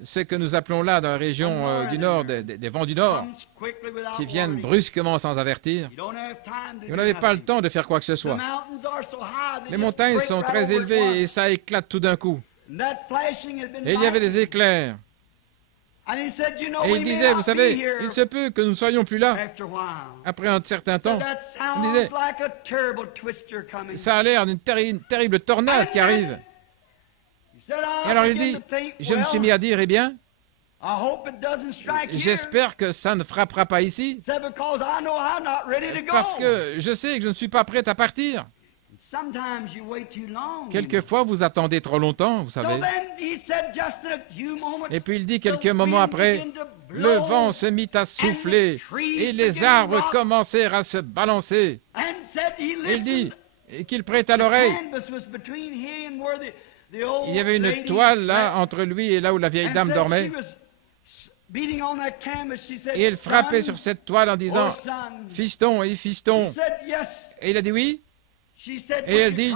ce que nous appelons là, dans la région du Nord, des vents du Nord, qui viennent brusquement sans avertir. Et on n'avait pas le temps de faire quoi que ce soit. Les montagnes sont très élevées et ça éclate tout d'un coup. Et il y avait des éclairs. Et il disait, vous savez, il se peut que nous ne soyons plus là. Après un certain temps, il disait, ça a l'air d'une terrible tornade qui arrive. Et alors il dit, je me suis mis à dire, eh bien, j'espère que ça ne frappera pas ici, parce que je sais que je ne suis pas prêt à partir. Quelquefois, vous attendez trop longtemps, vous savez. Et puis il dit quelques moments après, le vent se mit à souffler et les arbres commencèrent à se balancer. Et il dit qu'il prêta l'oreille. Il y avait une toile là entre lui et là où la vieille dame dormait. Et elle frappait sur cette toile en disant, fiston et fiston. Et il a dit oui. Et elle dit,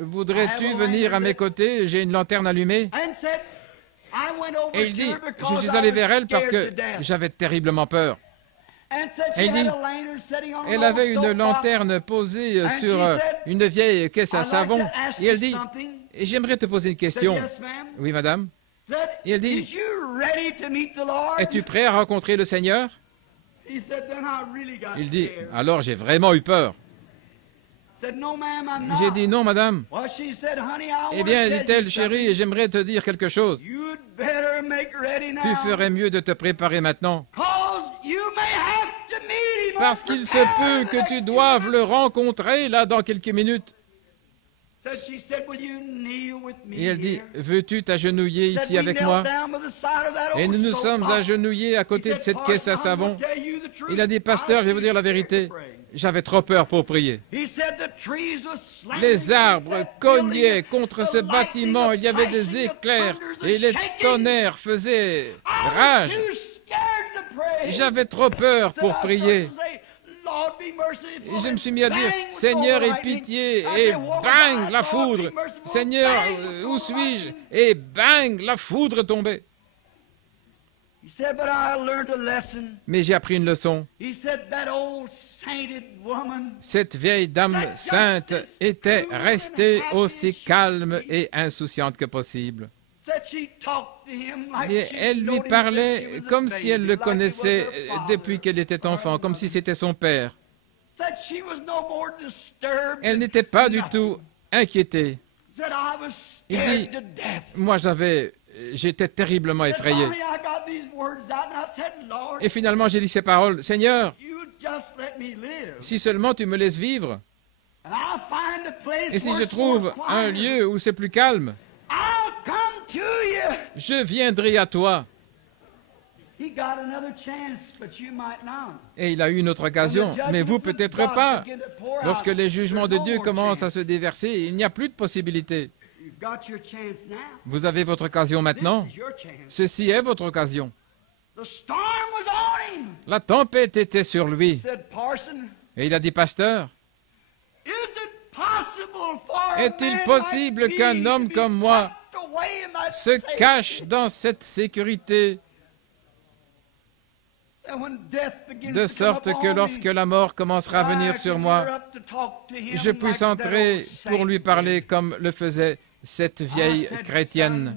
voudrais-tu venir à mes côtés? J'ai une lanterne allumée. Et il dit, je suis allé vers elle parce que j'avais terriblement peur. Et il dit, elle avait une lanterne posée sur une vieille caisse à savon. Et elle dit, j'aimerais te poser une question. Oui, madame. Et elle dit, es-tu prêt à rencontrer le Seigneur? Il dit, alors j'ai vraiment eu peur. J'ai dit non, madame. Eh bien, dit-elle, chérie, j'aimerais te dire quelque chose. Tu ferais mieux de te préparer maintenant. Parce qu'il se peut que tu doives le rencontrer là dans quelques minutes. Et elle dit, veux-tu t'agenouiller ici avec moi? Et nous nous sommes agenouillés à côté de cette caisse à savon. Il a dit, pasteur, je vais vous dire la vérité. J'avais trop peur pour prier. Les arbres cognaient contre ce bâtiment, il y avait des éclairs et les tonnerres faisaient rage. J'avais trop peur pour prier. Et je me suis mis à dire, Seigneur, aie pitié, et bang, la foudre. Seigneur, où suis-je? Et bang, la foudre tombait. Mais j'ai appris une leçon. Cette vieille dame sainte était restée aussi calme et insouciante que possible. Et elle lui parlait comme si elle le connaissait depuis qu'elle était enfant, comme si c'était son père. Elle n'était pas du tout inquiétée. Il dit, moi j'étais terriblement effrayé. Et finalement j'ai dit ces paroles, Seigneur, si seulement tu me laisses vivre, et si je trouve un lieu où c'est plus calme, je viendrai à toi. Et il a eu une autre occasion, mais vous peut-être pas. Lorsque les jugements de Dieu commencent à se déverser, il n'y a plus de possibilité. Vous avez votre occasion maintenant. Ceci est votre occasion. La tempête était sur lui. Et il a dit, pasteur, est-il possible qu'un homme comme moi se cache dans cette sécurité, de sorte que lorsque la mort commencera à venir sur moi, je puisse entrer pour lui parler comme le faisait cette vieille chrétienne.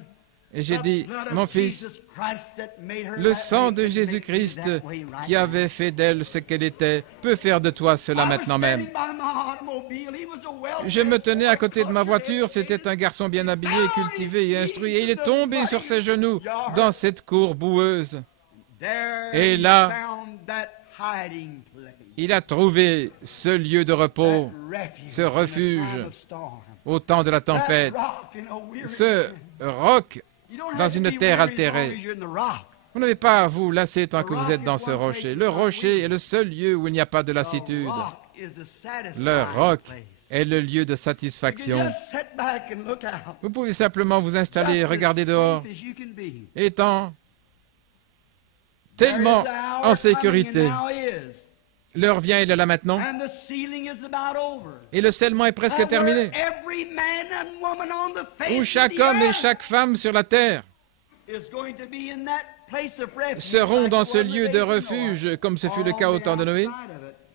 Et j'ai dit, mon fils, le sang de Jésus-Christ qui avait fait d'elle ce qu'elle était peut faire de toi cela maintenant même. Je me tenais à côté de ma voiture, c'était un garçon bien habillé, cultivé et instruit, et il est tombé sur ses genoux dans cette cour boueuse. Et là, il a trouvé ce lieu de repos, ce refuge au temps de la tempête, ce roc dans une terre altérée. Vous n'avez pas à vous lasser tant que vous êtes dans ce rocher. Le rocher est le seul lieu où il n'y a pas de lassitude. Le roc est le lieu de satisfaction. Vous pouvez simplement vous installer et regarder dehors, étant tellement en sécurité. L'heure vient, elle est là maintenant. Et le scellement est presque terminé. Où chaque homme et chaque femme sur la terre seront dans ce lieu de refuge, comme ce fut le cas au temps de Noé,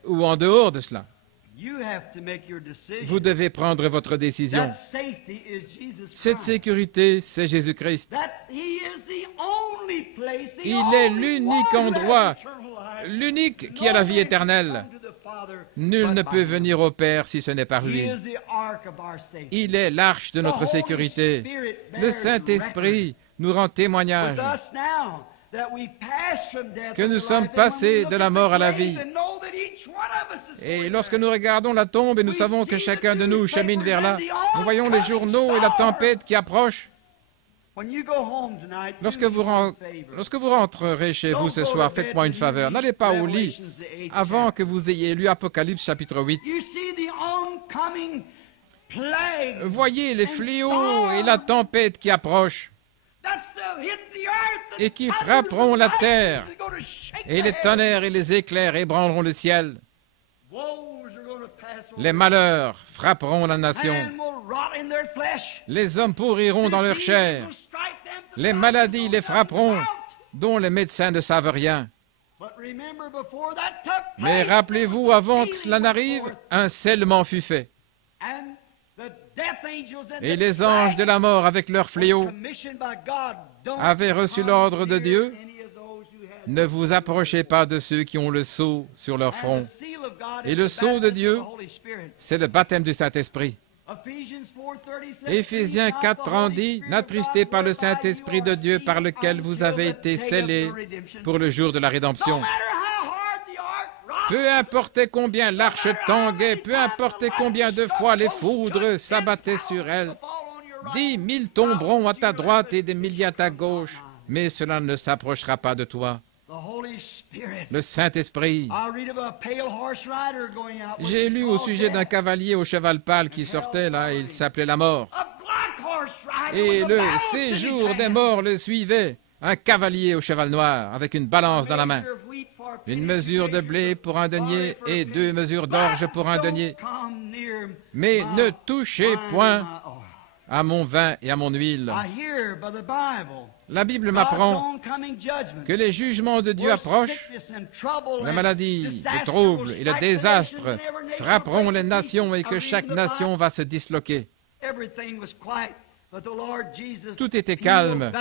ou en dehors de cela. Vous devez prendre votre décision. Cette sécurité, c'est Jésus-Christ. Il est l'unique endroit, l'unique qui a la vie éternelle. Nul ne peut venir au Père si ce n'est par lui. Il est l'arche de notre sécurité. Le Saint-Esprit nous rend témoignage que nous sommes passés de la mort à la vie. Et lorsque nous regardons la tombe et nous savons que chacun de nous chemine vers là, nous voyons les journaux et la tempête qui approche. Lorsque vous rentrerez chez vous ce soir, faites-moi une faveur. N'allez pas au lit avant que vous ayez lu Apocalypse chapitre 8. Voyez les fléaux et la tempête qui approchent et qui frapperont la terre, et les tonnerres et les éclairs ébranleront le ciel. Les malheurs frapperont la nation. Les hommes pourriront dans leur chair. Les maladies les frapperont, dont les médecins ne savent rien. Mais rappelez-vous, avant que cela n'arrive, un scellement fut fait. Et les anges de la mort, avec leurs fléaux, avaient reçu l'ordre de Dieu: ne vous approchez pas de ceux qui ont le sceau sur leur front. Et le sceau de Dieu, c'est le baptême du Saint-Esprit. Éphésiens 4:30 dit: n'attristez pas le Saint-Esprit de Dieu par lequel vous avez été scellés pour le jour de la rédemption. Peu importe combien l'arche tanguait, peu importe combien de fois les foudres s'abattaient sur elle, 10 000 tomberont à ta droite et des milliers à ta gauche, mais cela ne s'approchera pas de toi. Le Saint-Esprit. J'ai lu au sujet d'un cavalier au cheval pâle qui sortait là, il s'appelait la mort. Et le séjour des morts le suivait, un cavalier au cheval noir, avec une balance dans la main. Une mesure de blé pour un denier et 2 mesures d'orge pour un denier. Mais ne touchez point à mon vin et à mon huile. La Bible m'apprend que les jugements de Dieu approchent. La maladie, le trouble et le désastre frapperont les nations et que chaque nation va se disloquer. Tout était calme,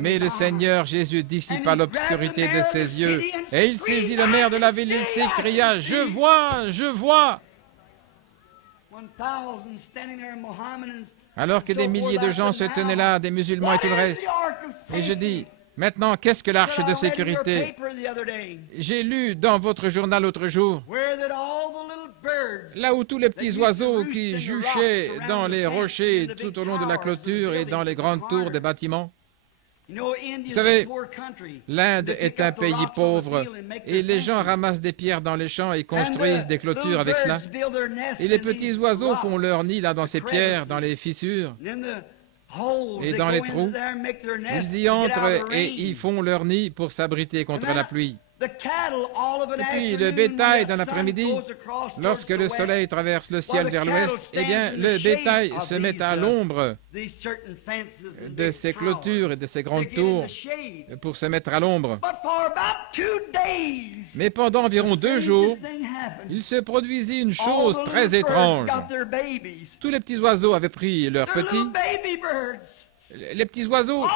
mais le Seigneur Jésus dissipa l'obscurité de ses yeux et il saisit le maire de la ville et il s'écria: « Je vois, je vois !» Alors que des milliers de gens se tenaient là, des musulmans et tout le reste. Et je dis: maintenant, qu'est-ce que l'arche de sécurité? J'ai lu dans votre journal l'autre jour, là où tous les petits oiseaux qui juchaient dans les rochers tout au long de la clôture et dans les grandes tours des bâtiments, Vous savez, l'Inde est un pays pauvre et les gens ramassent des pierres dans les champs et construisent des clôtures avec cela. Et les petits oiseaux font leur nid là dans ces pierres, dans les fissures et dans les trous. Ils y entrent et ils font leur nid pour s'abriter contre la pluie. Et puis le bétail dans l'après-midi, lorsque le soleil traverse le ciel vers l'ouest, eh bien le bétail se met à l'ombre de ces clôtures et de ces grandes tours pour se mettre à l'ombre. Mais pendant environ 2 jours, il se produisit une chose très étrange. Tous les petits oiseaux avaient pris leurs petits. Les petits oiseaux,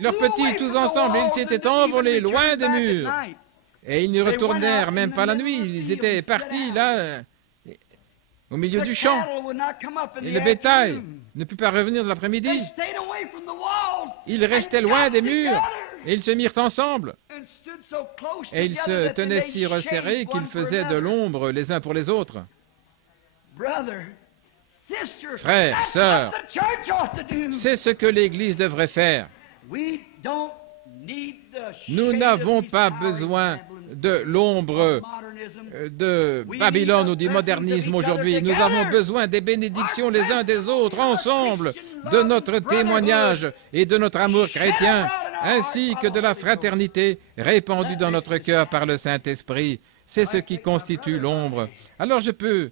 leurs petits, tous ensemble, ils s'étaient envolés loin des murs. Et ils ne retournèrent même pas la nuit. Ils étaient partis là, au milieu du champ. Et le bétail ne put pas revenir de l'après-midi. Ils restaient loin des murs. Et ils se mirent ensemble. Et ils se tenaient si resserrés qu'ils faisaient de l'ombre les uns pour les autres. Frères, sœurs, c'est ce que l'Église devrait faire. Nous n'avons pas besoin de l'ombre de Babylone ou du modernisme aujourd'hui. Nous avons besoin des bénédictions les uns des autres, ensemble, de notre témoignage et de notre amour chrétien, ainsi que de la fraternité répandue dans notre cœur par le Saint-Esprit. C'est ce qui constitue l'ombre. Alors je peux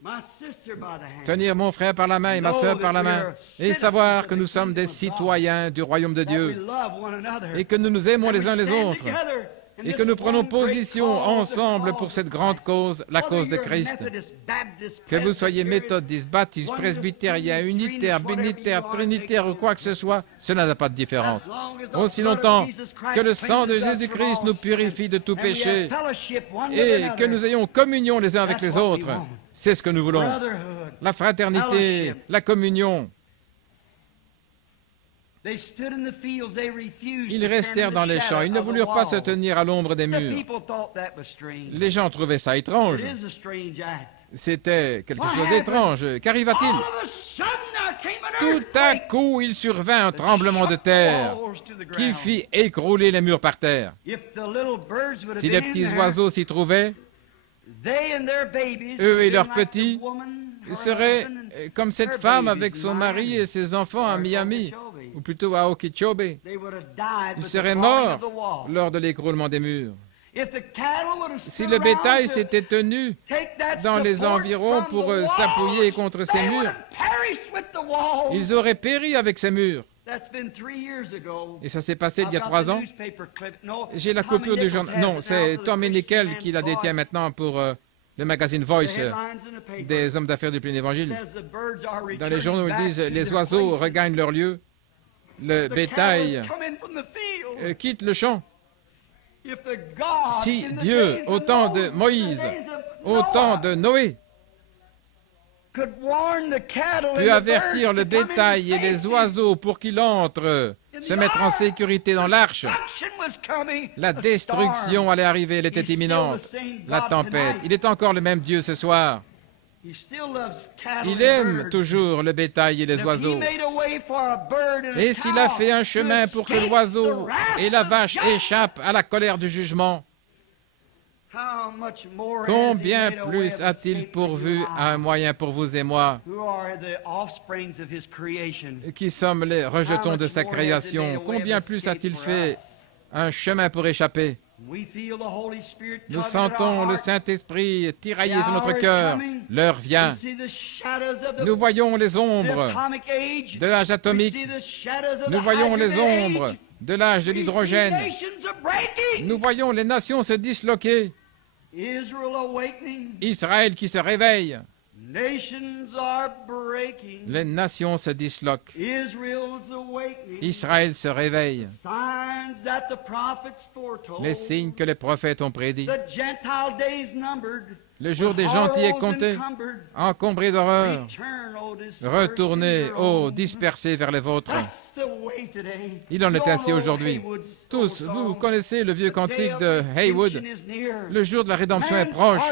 tenir mon frère par la main et ma sœur par la main et savoir que nous sommes des citoyens du royaume de Dieu et que nous nous aimons les uns les autres et que nous prenons position ensemble pour cette grande cause, la cause de Christ. Que vous soyez méthodiste, baptiste, presbytérien, unitaire, bénitaire, trinitaire ou quoi que ce soit, cela n'a pas de différence. Aussi longtemps que le sang de Jésus-Christ nous purifie de tout péché et que nous ayons communion les uns avec les autres, c'est ce que nous voulons. La fraternité, la communion. Ils restèrent dans les champs, ils ne voulurent pas se tenir à l'ombre des murs. Les gens trouvaient ça étrange. C'était quelque chose d'étrange. Qu'arriva-t-il? Tout à coup, il survint un tremblement de terre qui fit écrouler les murs par terre. Si les petits oiseaux s'y trouvaient, eux et leurs petits seraient comme cette femme avec son mari et ses enfants à Miami, ou plutôt à Okeechobee. Ils seraient morts lors de l'écroulement des murs. Si le bétail s'était tenu dans les environs pour s'appuyer contre ces murs, ils auraient péri avec ces murs. Et ça s'est passé il y a 3 ans. J'ai la coupure du journal. Non, c'est Tommy Nickel qui la détient maintenant pour le magazine Voice des hommes d'affaires du plein évangile. Dans les journaux, ils disent « Les oiseaux regagnent leur lieu, le bétail quitte le champ ». Si Dieu, au temps de Moïse, au temps de Noé, peut avertir le bétail et les oiseaux pour qu'ils entrent, se mettre en sécurité dans l'arche, la destruction allait arriver, elle était imminente. La tempête. Il est encore le même Dieu ce soir. Il aime toujours le bétail et les oiseaux. Et s'il a fait un chemin pour que l'oiseau et la vache échappent à la colère du jugement, combien plus a-t-il pourvu un moyen pour vous et moi, qui sommes les rejetons de sa création, combien plus a-t-il fait un chemin pour échapper? Nous sentons le Saint-Esprit tirailler sur notre cœur. L'heure vient. Nous voyons les ombres de l'âge atomique. Nous voyons les ombres de l'âge de l'hydrogène. Nous voyons les nations se disloquer. Israël qui se réveille. Les nations se disloquent. Israël se réveille. Les signes que les prophètes ont prédits. Le jour des gentils est compté, encombré d'horreur. Retournez, ô dispersés vers les vôtres. Il en est ainsi aujourd'hui. Tous, vous connaissez le vieux cantique de Haywood. Le jour de la rédemption est proche.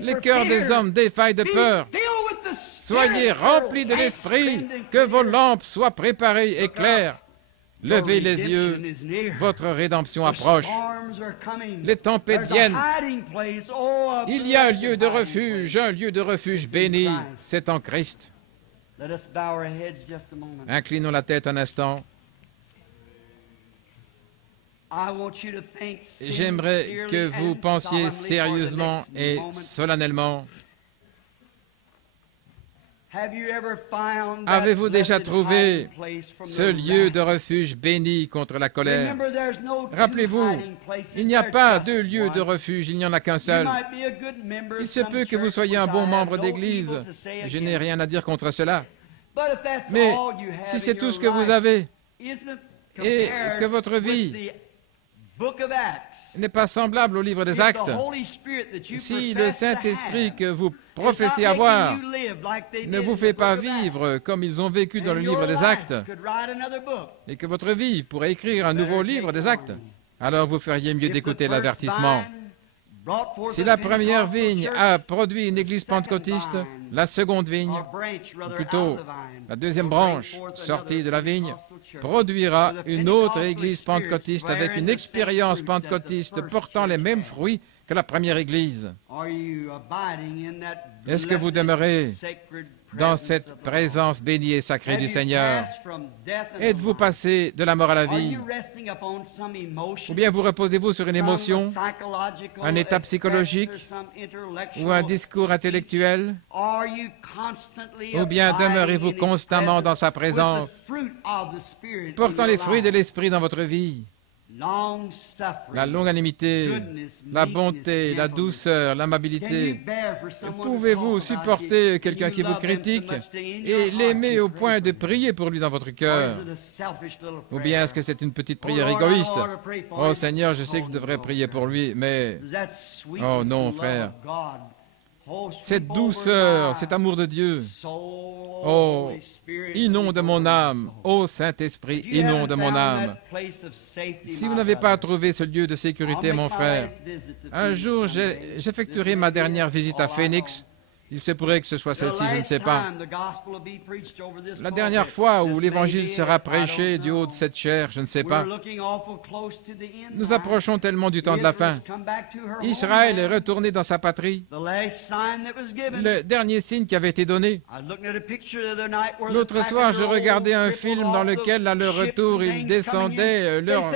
Les cœurs des hommes défaillent de peur. Soyez remplis de l'esprit, que vos lampes soient préparées et claires. Levez les yeux, votre rédemption approche. Les tempêtes viennent. Il y a un lieu de refuge béni, c'est en Christ. Inclinons la tête un instant. J'aimerais que vous pensiez sérieusement et solennellement. Avez-vous déjà trouvé ce lieu de refuge béni contre la colère? Rappelez-vous, il n'y a pas deux lieux de refuge, il n'y en a qu'un seul. Il se peut que vous soyez un bon membre d'Église, je n'ai rien à dire contre cela. Mais si c'est tout ce que vous avez, et que votre vie n'est pas semblable au livre des Actes, si le Saint-Esprit que vous professez avoir ne vous fait pas vivre comme ils ont vécu dans le livre des Actes, et que votre vie pourrait écrire un nouveau livre des Actes, alors vous feriez mieux d'écouter l'avertissement. Si la première vigne a produit une église pentecôtiste, la seconde vigne, ou plutôt la deuxième branche sortie de la vigne, produira une autre église pentecôtiste avec une expérience pentecôtiste portant les mêmes fruits que la première église. Est-ce que vous demeurez dans cette présence bénie et sacrée du Seigneur? Êtes-vous passé de la mort à la vie? Ou bien vous reposez-vous sur une émotion, un état psychologique ou un discours intellectuel? Ou bien demeurez-vous constamment dans sa présence, portant les fruits de l'Esprit dans votre vie? La longanimité, la bonté, la douceur, l'amabilité. Pouvez-vous supporter quelqu'un qui vous critique et l'aimer au point de prier pour lui dans votre cœur? Ou bien est-ce que c'est une petite prière égoïste? Oh Seigneur, je sais que je devrais prier pour lui, mais... Oh non, frère. Cette douceur, cet amour de Dieu. Oh, inonde mon âme. Ô Saint-Esprit, inonde mon âme. Si vous n'avez pas trouvé ce lieu de sécurité, mon frère, un jour j'effectuerai ma dernière visite à Phoenix. Il se pourrait que ce soit celle-ci, je ne sais pas. La dernière fois où l'Évangile sera prêché du haut de cette chair, je ne sais pas. Nous approchons tellement du temps de la fin. Israël est retourné dans sa patrie. Le dernier signe qui avait été donné. L'autre soir, je regardais un film dans lequel, à leur retour, ils descendaient leurs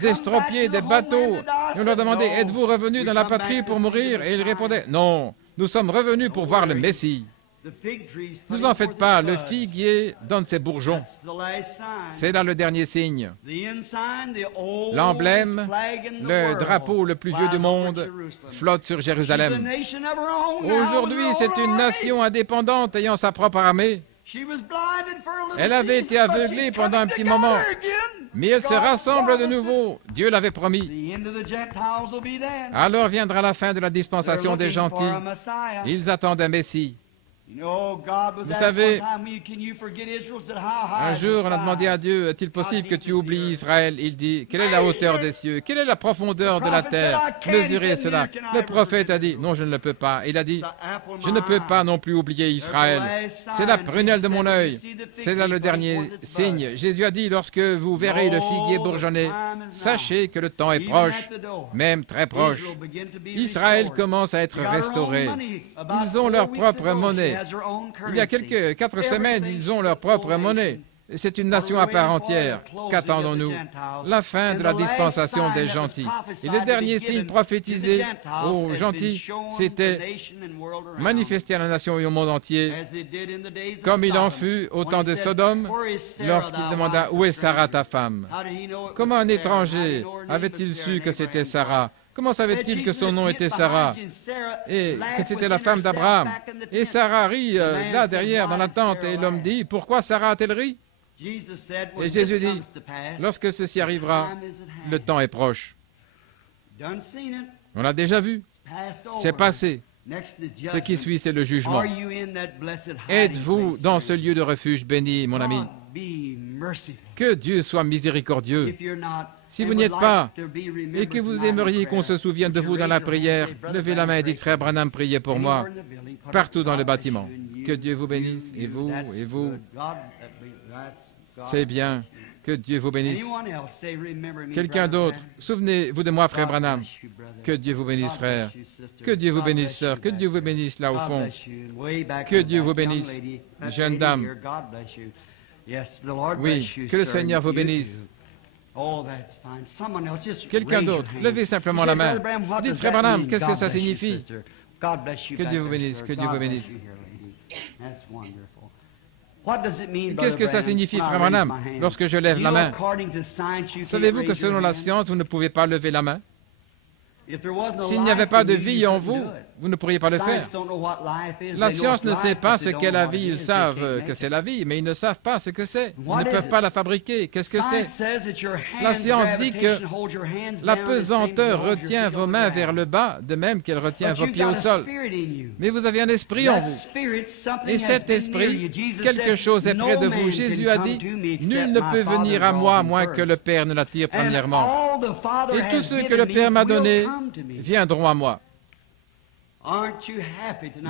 estropiés des bateaux. Et on leur demandait, « Êtes-vous revenus dans la patrie pour mourir ?» Et ils répondaient, « Non. Nous sommes revenus pour voir le Messie. » Ne vous en faites pas, le figuier donne ses bourgeons. C'est là le dernier signe. L'emblème, le drapeau le plus vieux du monde, flotte sur Jérusalem. Aujourd'hui, c'est une nation indépendante ayant sa propre armée. Elle avait été aveuglée pendant un petit moment, mais elle se rassemble de nouveau. Dieu l'avait promis. Alors viendra la fin de la dispensation des gentils. Ils attendent un Messie. Vous savez, un jour on a demandé à Dieu, est-il possible que tu oublies Israël? Il dit, quelle est la hauteur des cieux? Quelle est la profondeur de la terre? Mesurez cela. Le prophète a dit, non, je ne le peux pas. Il a dit, je ne peux pas non plus oublier Israël. C'est la prunelle de mon œil. C'est là le dernier signe. Jésus a dit, lorsque vous verrez le figuier bourgeonner, sachez que le temps est proche, même très proche. Israël commence à être restauré. Ils ont leur propre monnaie. Il y a 4 semaines, ils ont leur propre monnaie. C'est une nation à part entière. Qu'attendons-nous? La fin de la dispensation des gentils. Et le dernier signe prophétisé aux gentils, c'était manifester à la nation et au monde entier, comme il en fut au temps de Sodome, lorsqu'il demanda « Où est Sarah, ta femme ?» Comment un étranger avait-il su que c'était Sarah? Comment savait-il que son nom était Sarah et que c'était la femme d'Abraham? Et Sarah rit là derrière dans la tente et l'homme dit, pourquoi Sarah a-t-elle ri? Et Jésus dit, lorsque ceci arrivera, le temps est proche. On l'a déjà vu, c'est passé. Ce qui suit, c'est le jugement. Êtes-vous dans ce lieu de refuge béni, mon ami? Que Dieu soit miséricordieux. Si vous n'y êtes pas, et que vous aimeriez qu'on se souvienne de vous dans la prière, levez la main et dites, frère Branham, priez pour moi, partout dans le bâtiment. Que Dieu vous bénisse, et vous, et vous. C'est bien. Que Dieu vous bénisse. Quelqu'un d'autre, souvenez-vous de moi, frère Branham. Que Dieu vous bénisse, frère. Que Dieu vous bénisse, sœur. Que Dieu vous bénisse là au fond. Que Dieu vous bénisse, jeune dame. Oui, que le Seigneur vous bénisse. Quelqu'un d'autre, levez simplement la main. Dites, frère Branham, qu'est-ce que ça signifie? Que Dieu vous bénisse, que Dieu vous bénisse. Qu'est-ce que ça signifie, frère Branham, lorsque je lève la main? Savez-vous que selon la science, vous ne pouvez pas lever la main? S'il n'y avait pas de vie en vous, vous ne pourriez pas le faire. La science ne sait pas ce qu'est la vie. Ils savent que c'est la vie, mais ils ne savent pas ce que c'est. Ils ne peuvent pas la fabriquer. Qu'est-ce que c'est? La science dit que la pesanteur retient vos mains vers le bas, de même qu'elle retient vos pieds au sol. Mais vous avez un esprit en vous. Et cet esprit, quelque chose est près de vous. Jésus a dit, « Nul ne peut venir à moi, moins que le Père ne l'attire premièrement. Et tous ceux que le Père m'a donnés viendront à moi. »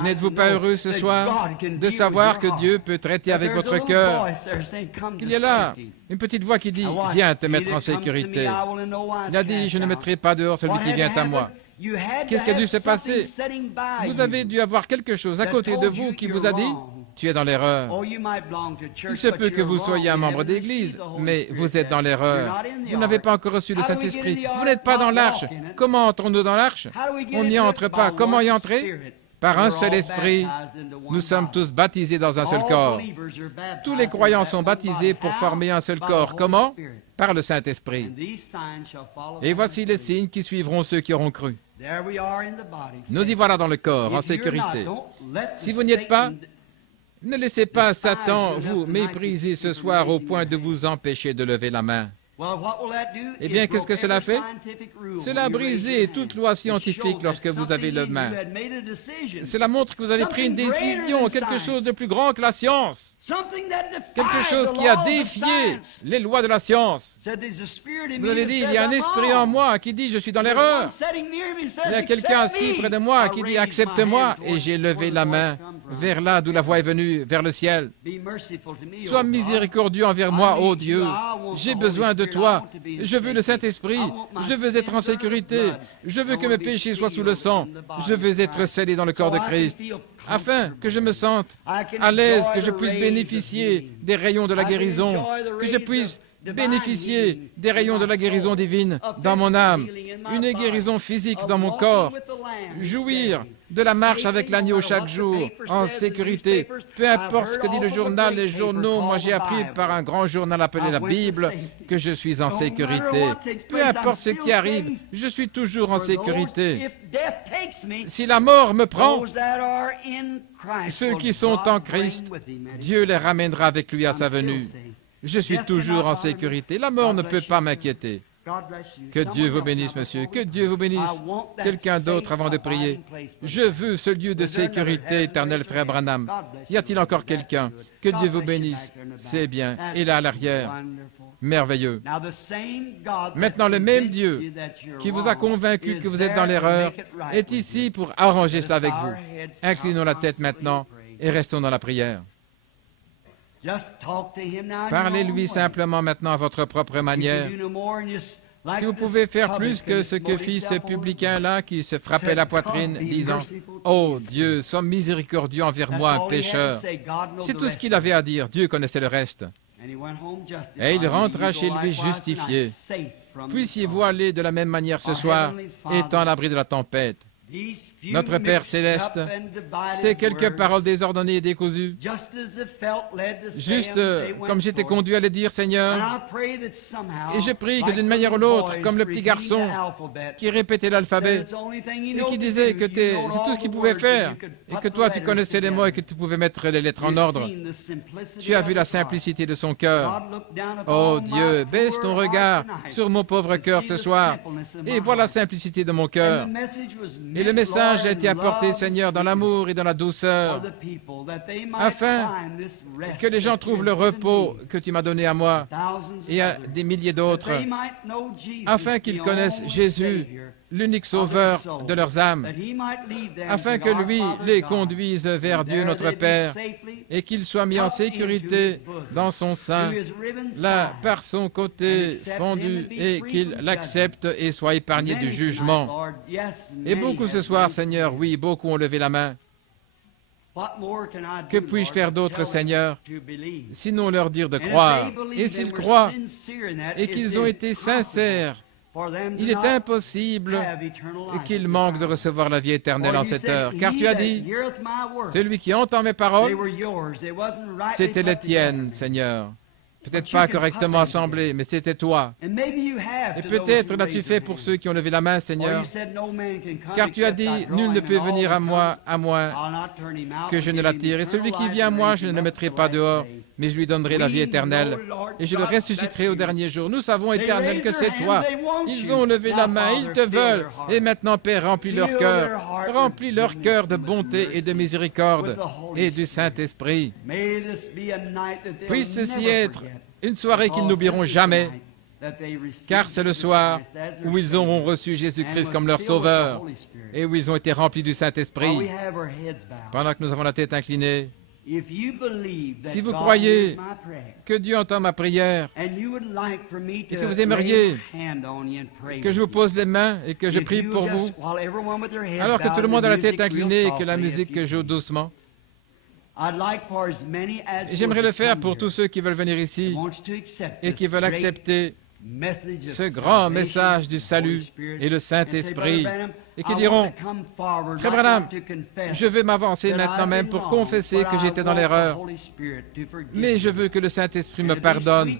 N'êtes-vous pas heureux ce soir de savoir que Dieu peut traiter avec votre cœur? Qu'il y a là une petite voix qui dit, « Viens te mettre en sécurité. » Il a dit, « Je ne mettrai pas dehors celui qui vient à moi. » Qu'est-ce qui a dû se passer? Vous avez dû avoir quelque chose à côté de vous qui vous a dit, « Tu es dans l'erreur. » Il se peut que vous soyez un membre d'Église, mais vous êtes dans l'erreur. Vous n'avez pas encore reçu le Saint-Esprit. Vous n'êtes pas dans l'arche. Comment entrons-nous dans l'arche? On n'y entre pas. Comment y entrer? Par un seul esprit. Nous sommes tous baptisés dans un seul corps. Tous les croyants sont baptisés pour former un seul corps. Comment? Par le Saint-Esprit. Et voici les signes qui suivront ceux qui auront cru. Nous y voilà dans le corps, en sécurité. Si vous n'y êtes pas, ne laissez pas Satan vous mépriser ce soir au point de vous empêcher de lever la main. Eh bien, qu'est-ce que cela fait? Cela a brisé toute loi scientifique lorsque vous avez la main. Cela montre que vous avez pris une décision, quelque chose de plus grand que la science. Quelque chose qui a défié les lois de la science. Vous avez dit, il y a un esprit en moi qui dit, je suis dans l'erreur. Il y a quelqu'un assis près de moi qui dit, accepte-moi, et j'ai levé la main vers là d'où la voix est venue, vers le ciel. Sois miséricordieux envers moi, ô Dieu. J'ai besoin de toi. Je veux le Saint-Esprit. Je veux être en sécurité. Je veux que mes péchés soient sous le sang. Je veux être scellé dans le corps de Christ, afin que je me sente à l'aise, que je puisse bénéficier des rayons de la guérison, que je puisse bénéficier des rayons de la guérison divine dans mon âme, une guérison physique dans mon corps, jouir de la marche avec l'agneau chaque jour, en sécurité. Peu importe ce que dit le journal, les journaux, moi j'ai appris par un grand journal appelé la Bible que je suis en sécurité. Peu importe ce qui arrive, je suis toujours en sécurité. Si la mort me prend, ceux qui sont en Christ, Dieu les ramènera avec lui à sa venue. Je suis toujours en sécurité. La mort ne peut pas m'inquiéter. Que Dieu vous bénisse, monsieur. Que Dieu vous bénisse. Quelqu'un d'autre avant de prier. Je veux ce lieu de sécurité éternelle, frère Branham. Y a-t-il encore quelqu'un? Que Dieu vous bénisse. C'est bien. Et là, à l'arrière. Merveilleux. Maintenant, le même Dieu qui vous a convaincu que vous êtes dans l'erreur est ici pour arranger cela avec vous. Inclinons la tête maintenant et restons dans la prière. Parlez-lui simplement maintenant à votre propre manière. Si vous pouvez faire plus que ce que fit ce publicain-là qui se frappait la poitrine, disant « Oh Dieu, sois miséricordieux envers moi, un pécheur », c'est tout ce qu'il avait à dire. Dieu connaissait le reste. Et il rentra chez lui justifié. Puissiez-vous aller de la même manière ce soir, étant à l'abri de la tempête. Notre Père céleste, ces quelques paroles désordonnées et décousues, juste comme j'étais conduit à les dire, Seigneur, et je prie que d'une manière ou l'autre, comme le petit garçon qui répétait l'alphabet et qui disait que c'est tout ce qu'il pouvait faire, et que toi tu connaissais les mots et que tu pouvais mettre les lettres en ordre, tu as vu la simplicité de son cœur. Oh Dieu, baisse ton regard sur mon pauvre cœur ce soir, et vois la simplicité de mon cœur. Et le message a été apporté, Seigneur, dans l'amour et dans la douceur, afin que les gens trouvent le repos que tu m'as donné à moi et à des milliers d'autres, afin qu'ils connaissent Jésus, l'unique sauveur de leurs âmes, afin que lui les conduise vers Dieu notre Père et qu'il soit mis en sécurité dans son sein, là par son côté fendu, et qu'il l'accepte et soit épargné du jugement. Et beaucoup ce soir, Seigneur, oui, beaucoup ont levé la main. Que puis-je faire d'autre, Seigneur, sinon leur dire de croire? Et s'ils croient et qu'ils ont été sincères, il est impossible qu'ils manquent de recevoir la vie éternelle en cette heure. Car tu as dit, celui qui entend mes paroles, c'était les tiennes, Seigneur. Peut-être pas correctement assemblés, mais c'était toi. Et peut-être l'as-tu fait pour ceux qui ont levé la main, Seigneur, car tu as dit, nul ne peut venir à moi, à moins que je ne l'attire. Et celui qui vient à moi, je ne le mettrai pas dehors, mais je lui donnerai la vie éternelle, et je le ressusciterai au dernier jour. Nous savons, Éternel, que c'est toi. Ils ont levé la main, ils te veulent. Et maintenant, Père, remplis leur cœur de bonté et de miséricorde et du Saint-Esprit. Puisse ceci être une soirée qu'ils n'oublieront jamais, car c'est le soir où ils auront reçu Jésus-Christ comme leur Sauveur et où ils ont été remplis du Saint-Esprit. Pendant que nous avons la tête inclinée, si vous croyez que Dieu entend ma prière et que vous aimeriez que je vous pose les mains et que je prie pour vous, alors que tout le monde a la tête inclinée et que la musique joue doucement, j'aimerais le faire pour tous ceux qui veulent venir ici et qui veulent accepter ce grand message du salut et le Saint-Esprit, et qui diront, Frère Branham, je veux m'avancer maintenant même pour confesser que j'étais dans l'erreur, mais je veux que le Saint-Esprit me pardonne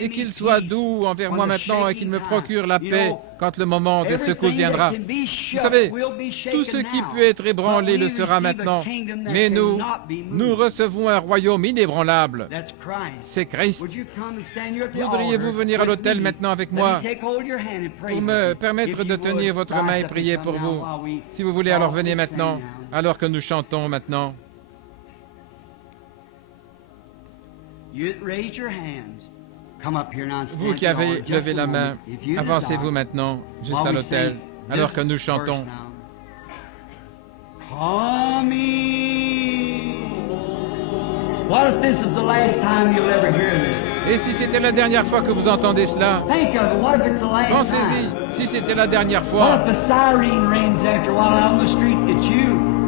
et qu'il soit doux envers moi maintenant et qu'il me procure la paix quand le moment des secousses viendra. Vous savez, tout ce qui peut être ébranlé le sera maintenant, mais nous recevons un royaume inébranlable. C'est Christ. Voudriez-vous venir à l'autel maintenant avec moi pour me permettre de tenir votre main et prier pour vous? Si vous voulez, alors venez maintenant, alors que nous chantons maintenant. Vous qui avez levé la main, avancez-vous maintenant, juste à l'autel, alors que nous chantons. Et si c'était la dernière fois que vous entendez cela, pensez-y, si c'était la dernière fois,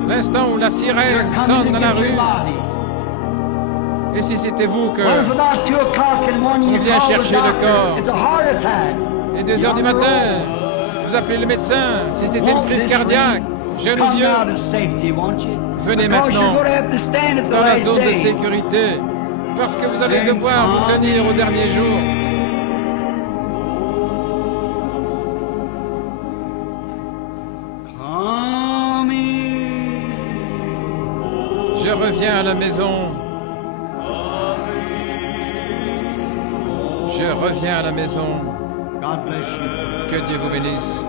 l'instant où la sirène sonne dans la rue, et si c'était vous que on vient chercher le corps, et 2 heures du matin, vous appelez le médecin, si c'était une crise cardiaque, jeune ou vieux, venez maintenant dans la zone de sécurité, parce que vous allez devoir vous tenir au dernier jour. Je reviens à la maison. Je reviens à la maison. Que Dieu vous bénisse.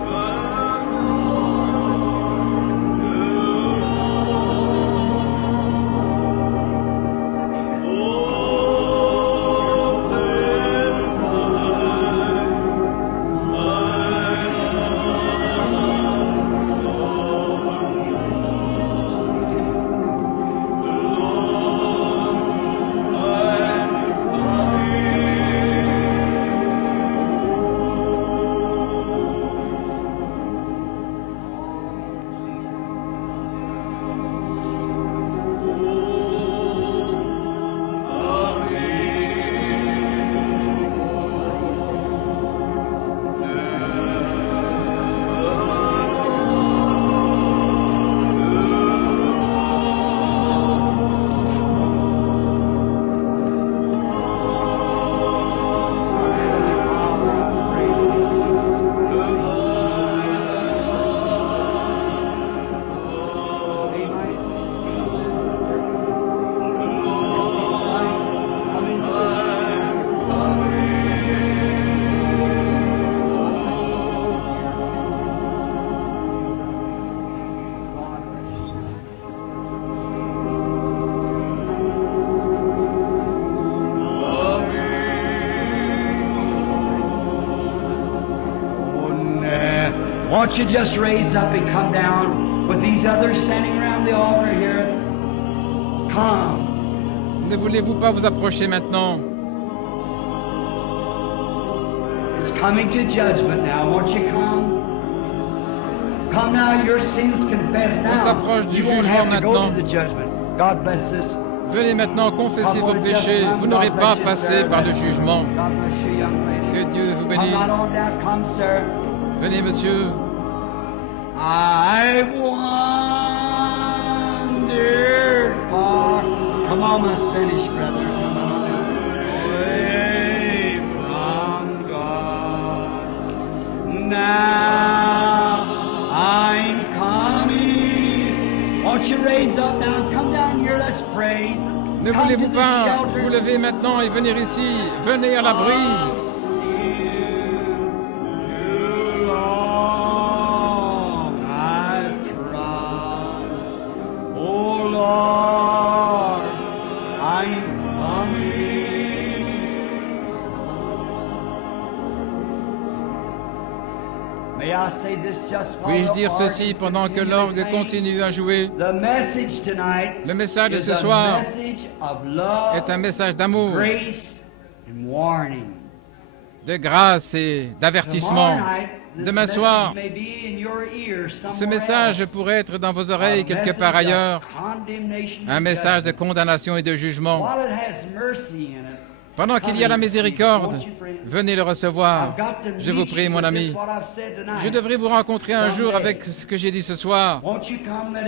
won't you just raise up and come down with these others standing around the altar here? Come. Ne voulez-vous pas vous approcher maintenant? It's coming to judgment now. Won't you come? Come now, your sins confessed now. On s'approche du You won't jugement have to go maintenant. to the judgment. God bless us. Venez maintenant confesser vos péchés. Vous n'aurez pas passé par le jugement. God bless you, young lady. Que Dieu vous Come right bénisse. on down. Come, sir. Venez, monsieur. I've wandered far. Come on, my Spanish brother. Come on. Away from God. Now I'm coming. Won't you raise up now? Come down here. Let's pray. Ne Come voulez-vous to the pas shelter. vous lever maintenant et venir ici? Venez à l'abri. Puis-je dire ceci pendant que l'orgue continue à jouer? Le message de ce soir est un message d'amour, de grâce et d'avertissement. Demain soir, ce message pourrait être dans vos oreilles quelque part ailleurs, un message de condamnation et de jugement. Pendant qu'il y a la miséricorde, venez le recevoir. Je vous prie, mon ami. Je devrais vous rencontrer un jour avec ce que j'ai dit ce soir.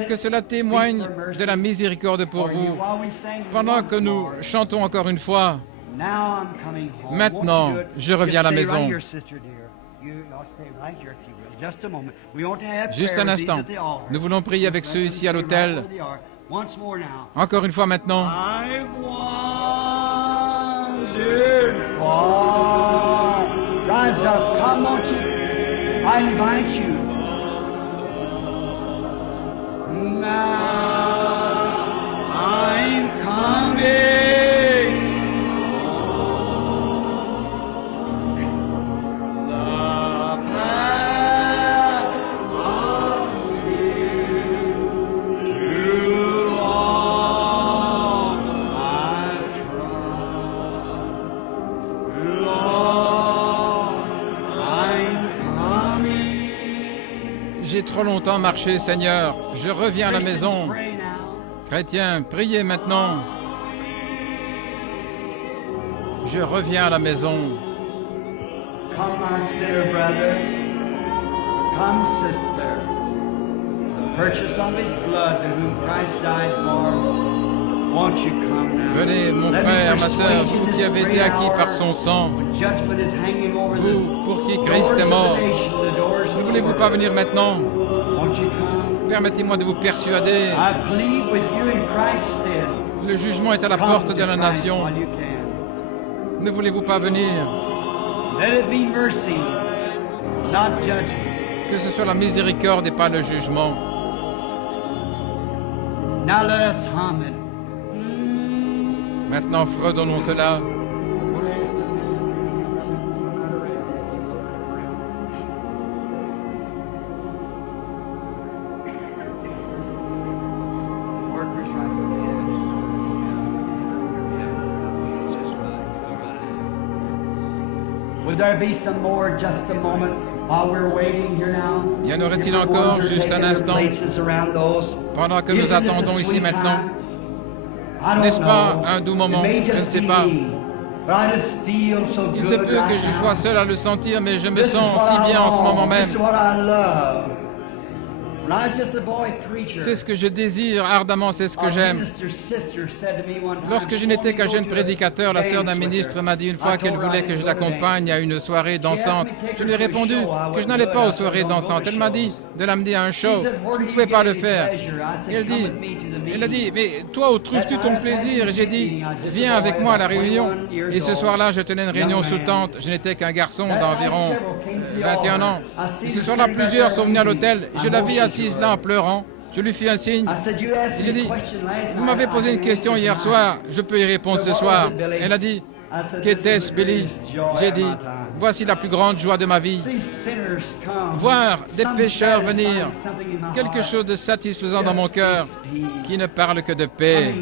Que cela témoigne de la miséricorde pour vous. Pendant que nous chantons encore une fois, maintenant, je reviens à la maison. Juste un instant. Nous voulons prier avec ceux ici à l'autel. Encore une fois maintenant. Rise up, come, won't you? I invite you. Now I'm coming. The path of sin too long I've trod. Lord, I'm coming. J'ai trop longtemps marché, Seigneur. Je reviens à la maison. Pray now. Chrétiens, priez maintenant. Je reviens à la maison. Come, my sinner brother. Come, sister. The purchase of his blood to whom Christ died for. Won't you come now? Venez, mon Let me frère, ma sœur, persuade you vous this qui avez été great acquis hour par son sang, when judgment is hanging over vous pour qui the Christ doors est of mort. the nation, the doors of Ne the voulez-vous world. pas venir maintenant? Won't you come? Permettez-moi de vous persuader. I plead with you in Christ's stead. Le jugement est à la Come porte to de la Christ nation. while you can. Ne voulez-vous pas venir? Let it be mercy, not judgment. Que ce soit la miséricorde et pas le jugement. Now let us hum it. Maintenant, fredonnons cela. Workers right there. Would there be some more just a moment while we're waiting here now? Y en aurait-il Different encore ones are juste un taking their instant? places around those. Pendant que nous Isn't this a attendons ici sweet maintenant, time? I don't n'est-ce pas know. un doux It moment? may Je ne just sais be pas. me, but I just feel so Il good se peut right que je now. sois seul à le sentir, mais je me This is sens what si I bien en ce long. moment This même. is what I love. When I was just a boy preacher, C'est ce que je désire ardemment, c'est ce que a j'aime. minister's sister said to me one time, Lorsque je n'étais qu'un jeune prédicateur, la sœur d'un ministre m'a dit une fois qu'elle voulait que je l'accompagne à une soirée dansante. Je lui ai répondu que je n'allais pas aux soirées dansantes. Elle m'a dit de l'amener à un show. Je ne pouvais pas le faire. Et elle a dit, mais toi, où trouves-tu ton plaisir? Et j'ai dit, viens avec moi à la réunion. Et ce soir-là, je tenais une réunion sous tente. Je n'étais qu'un garçon d'environ 21 ans. Et ce soir-là, plusieurs sont venus à l'hôtel. Je la vis assise là en pleurant. Je lui fis un signe. Et j'ai dit, vous m'avez posé une question hier soir, je peux y répondre ce soir. Elle a dit, Qu'était-ce, Billy? J'ai dit, voici la plus grande joie de ma vie. Voir des pécheurs venir, quelque chose de satisfaisant dans mon cœur, qui ne parle que de paix.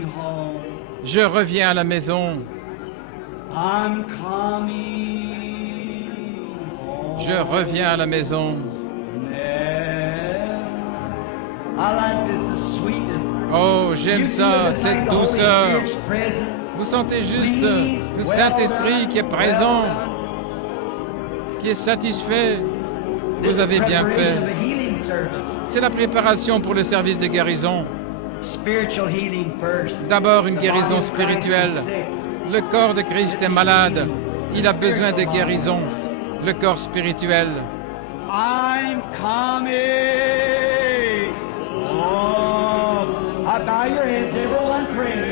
Je reviens à la maison. Je reviens à la maison. Oh, j'aime ça, cette douceur. Vous sentez juste le Saint-Esprit qui est présent, qui est satisfait. Vous avez bien fait. C'est la préparation pour le service de guérison. D'abord, une guérison spirituelle. Le corps de Christ est malade. Il a besoin de guérison. Le corps spirituel.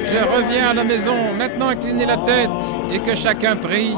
Je reviens à la maison. Maintenant, inclinez la tête et que chacun prie.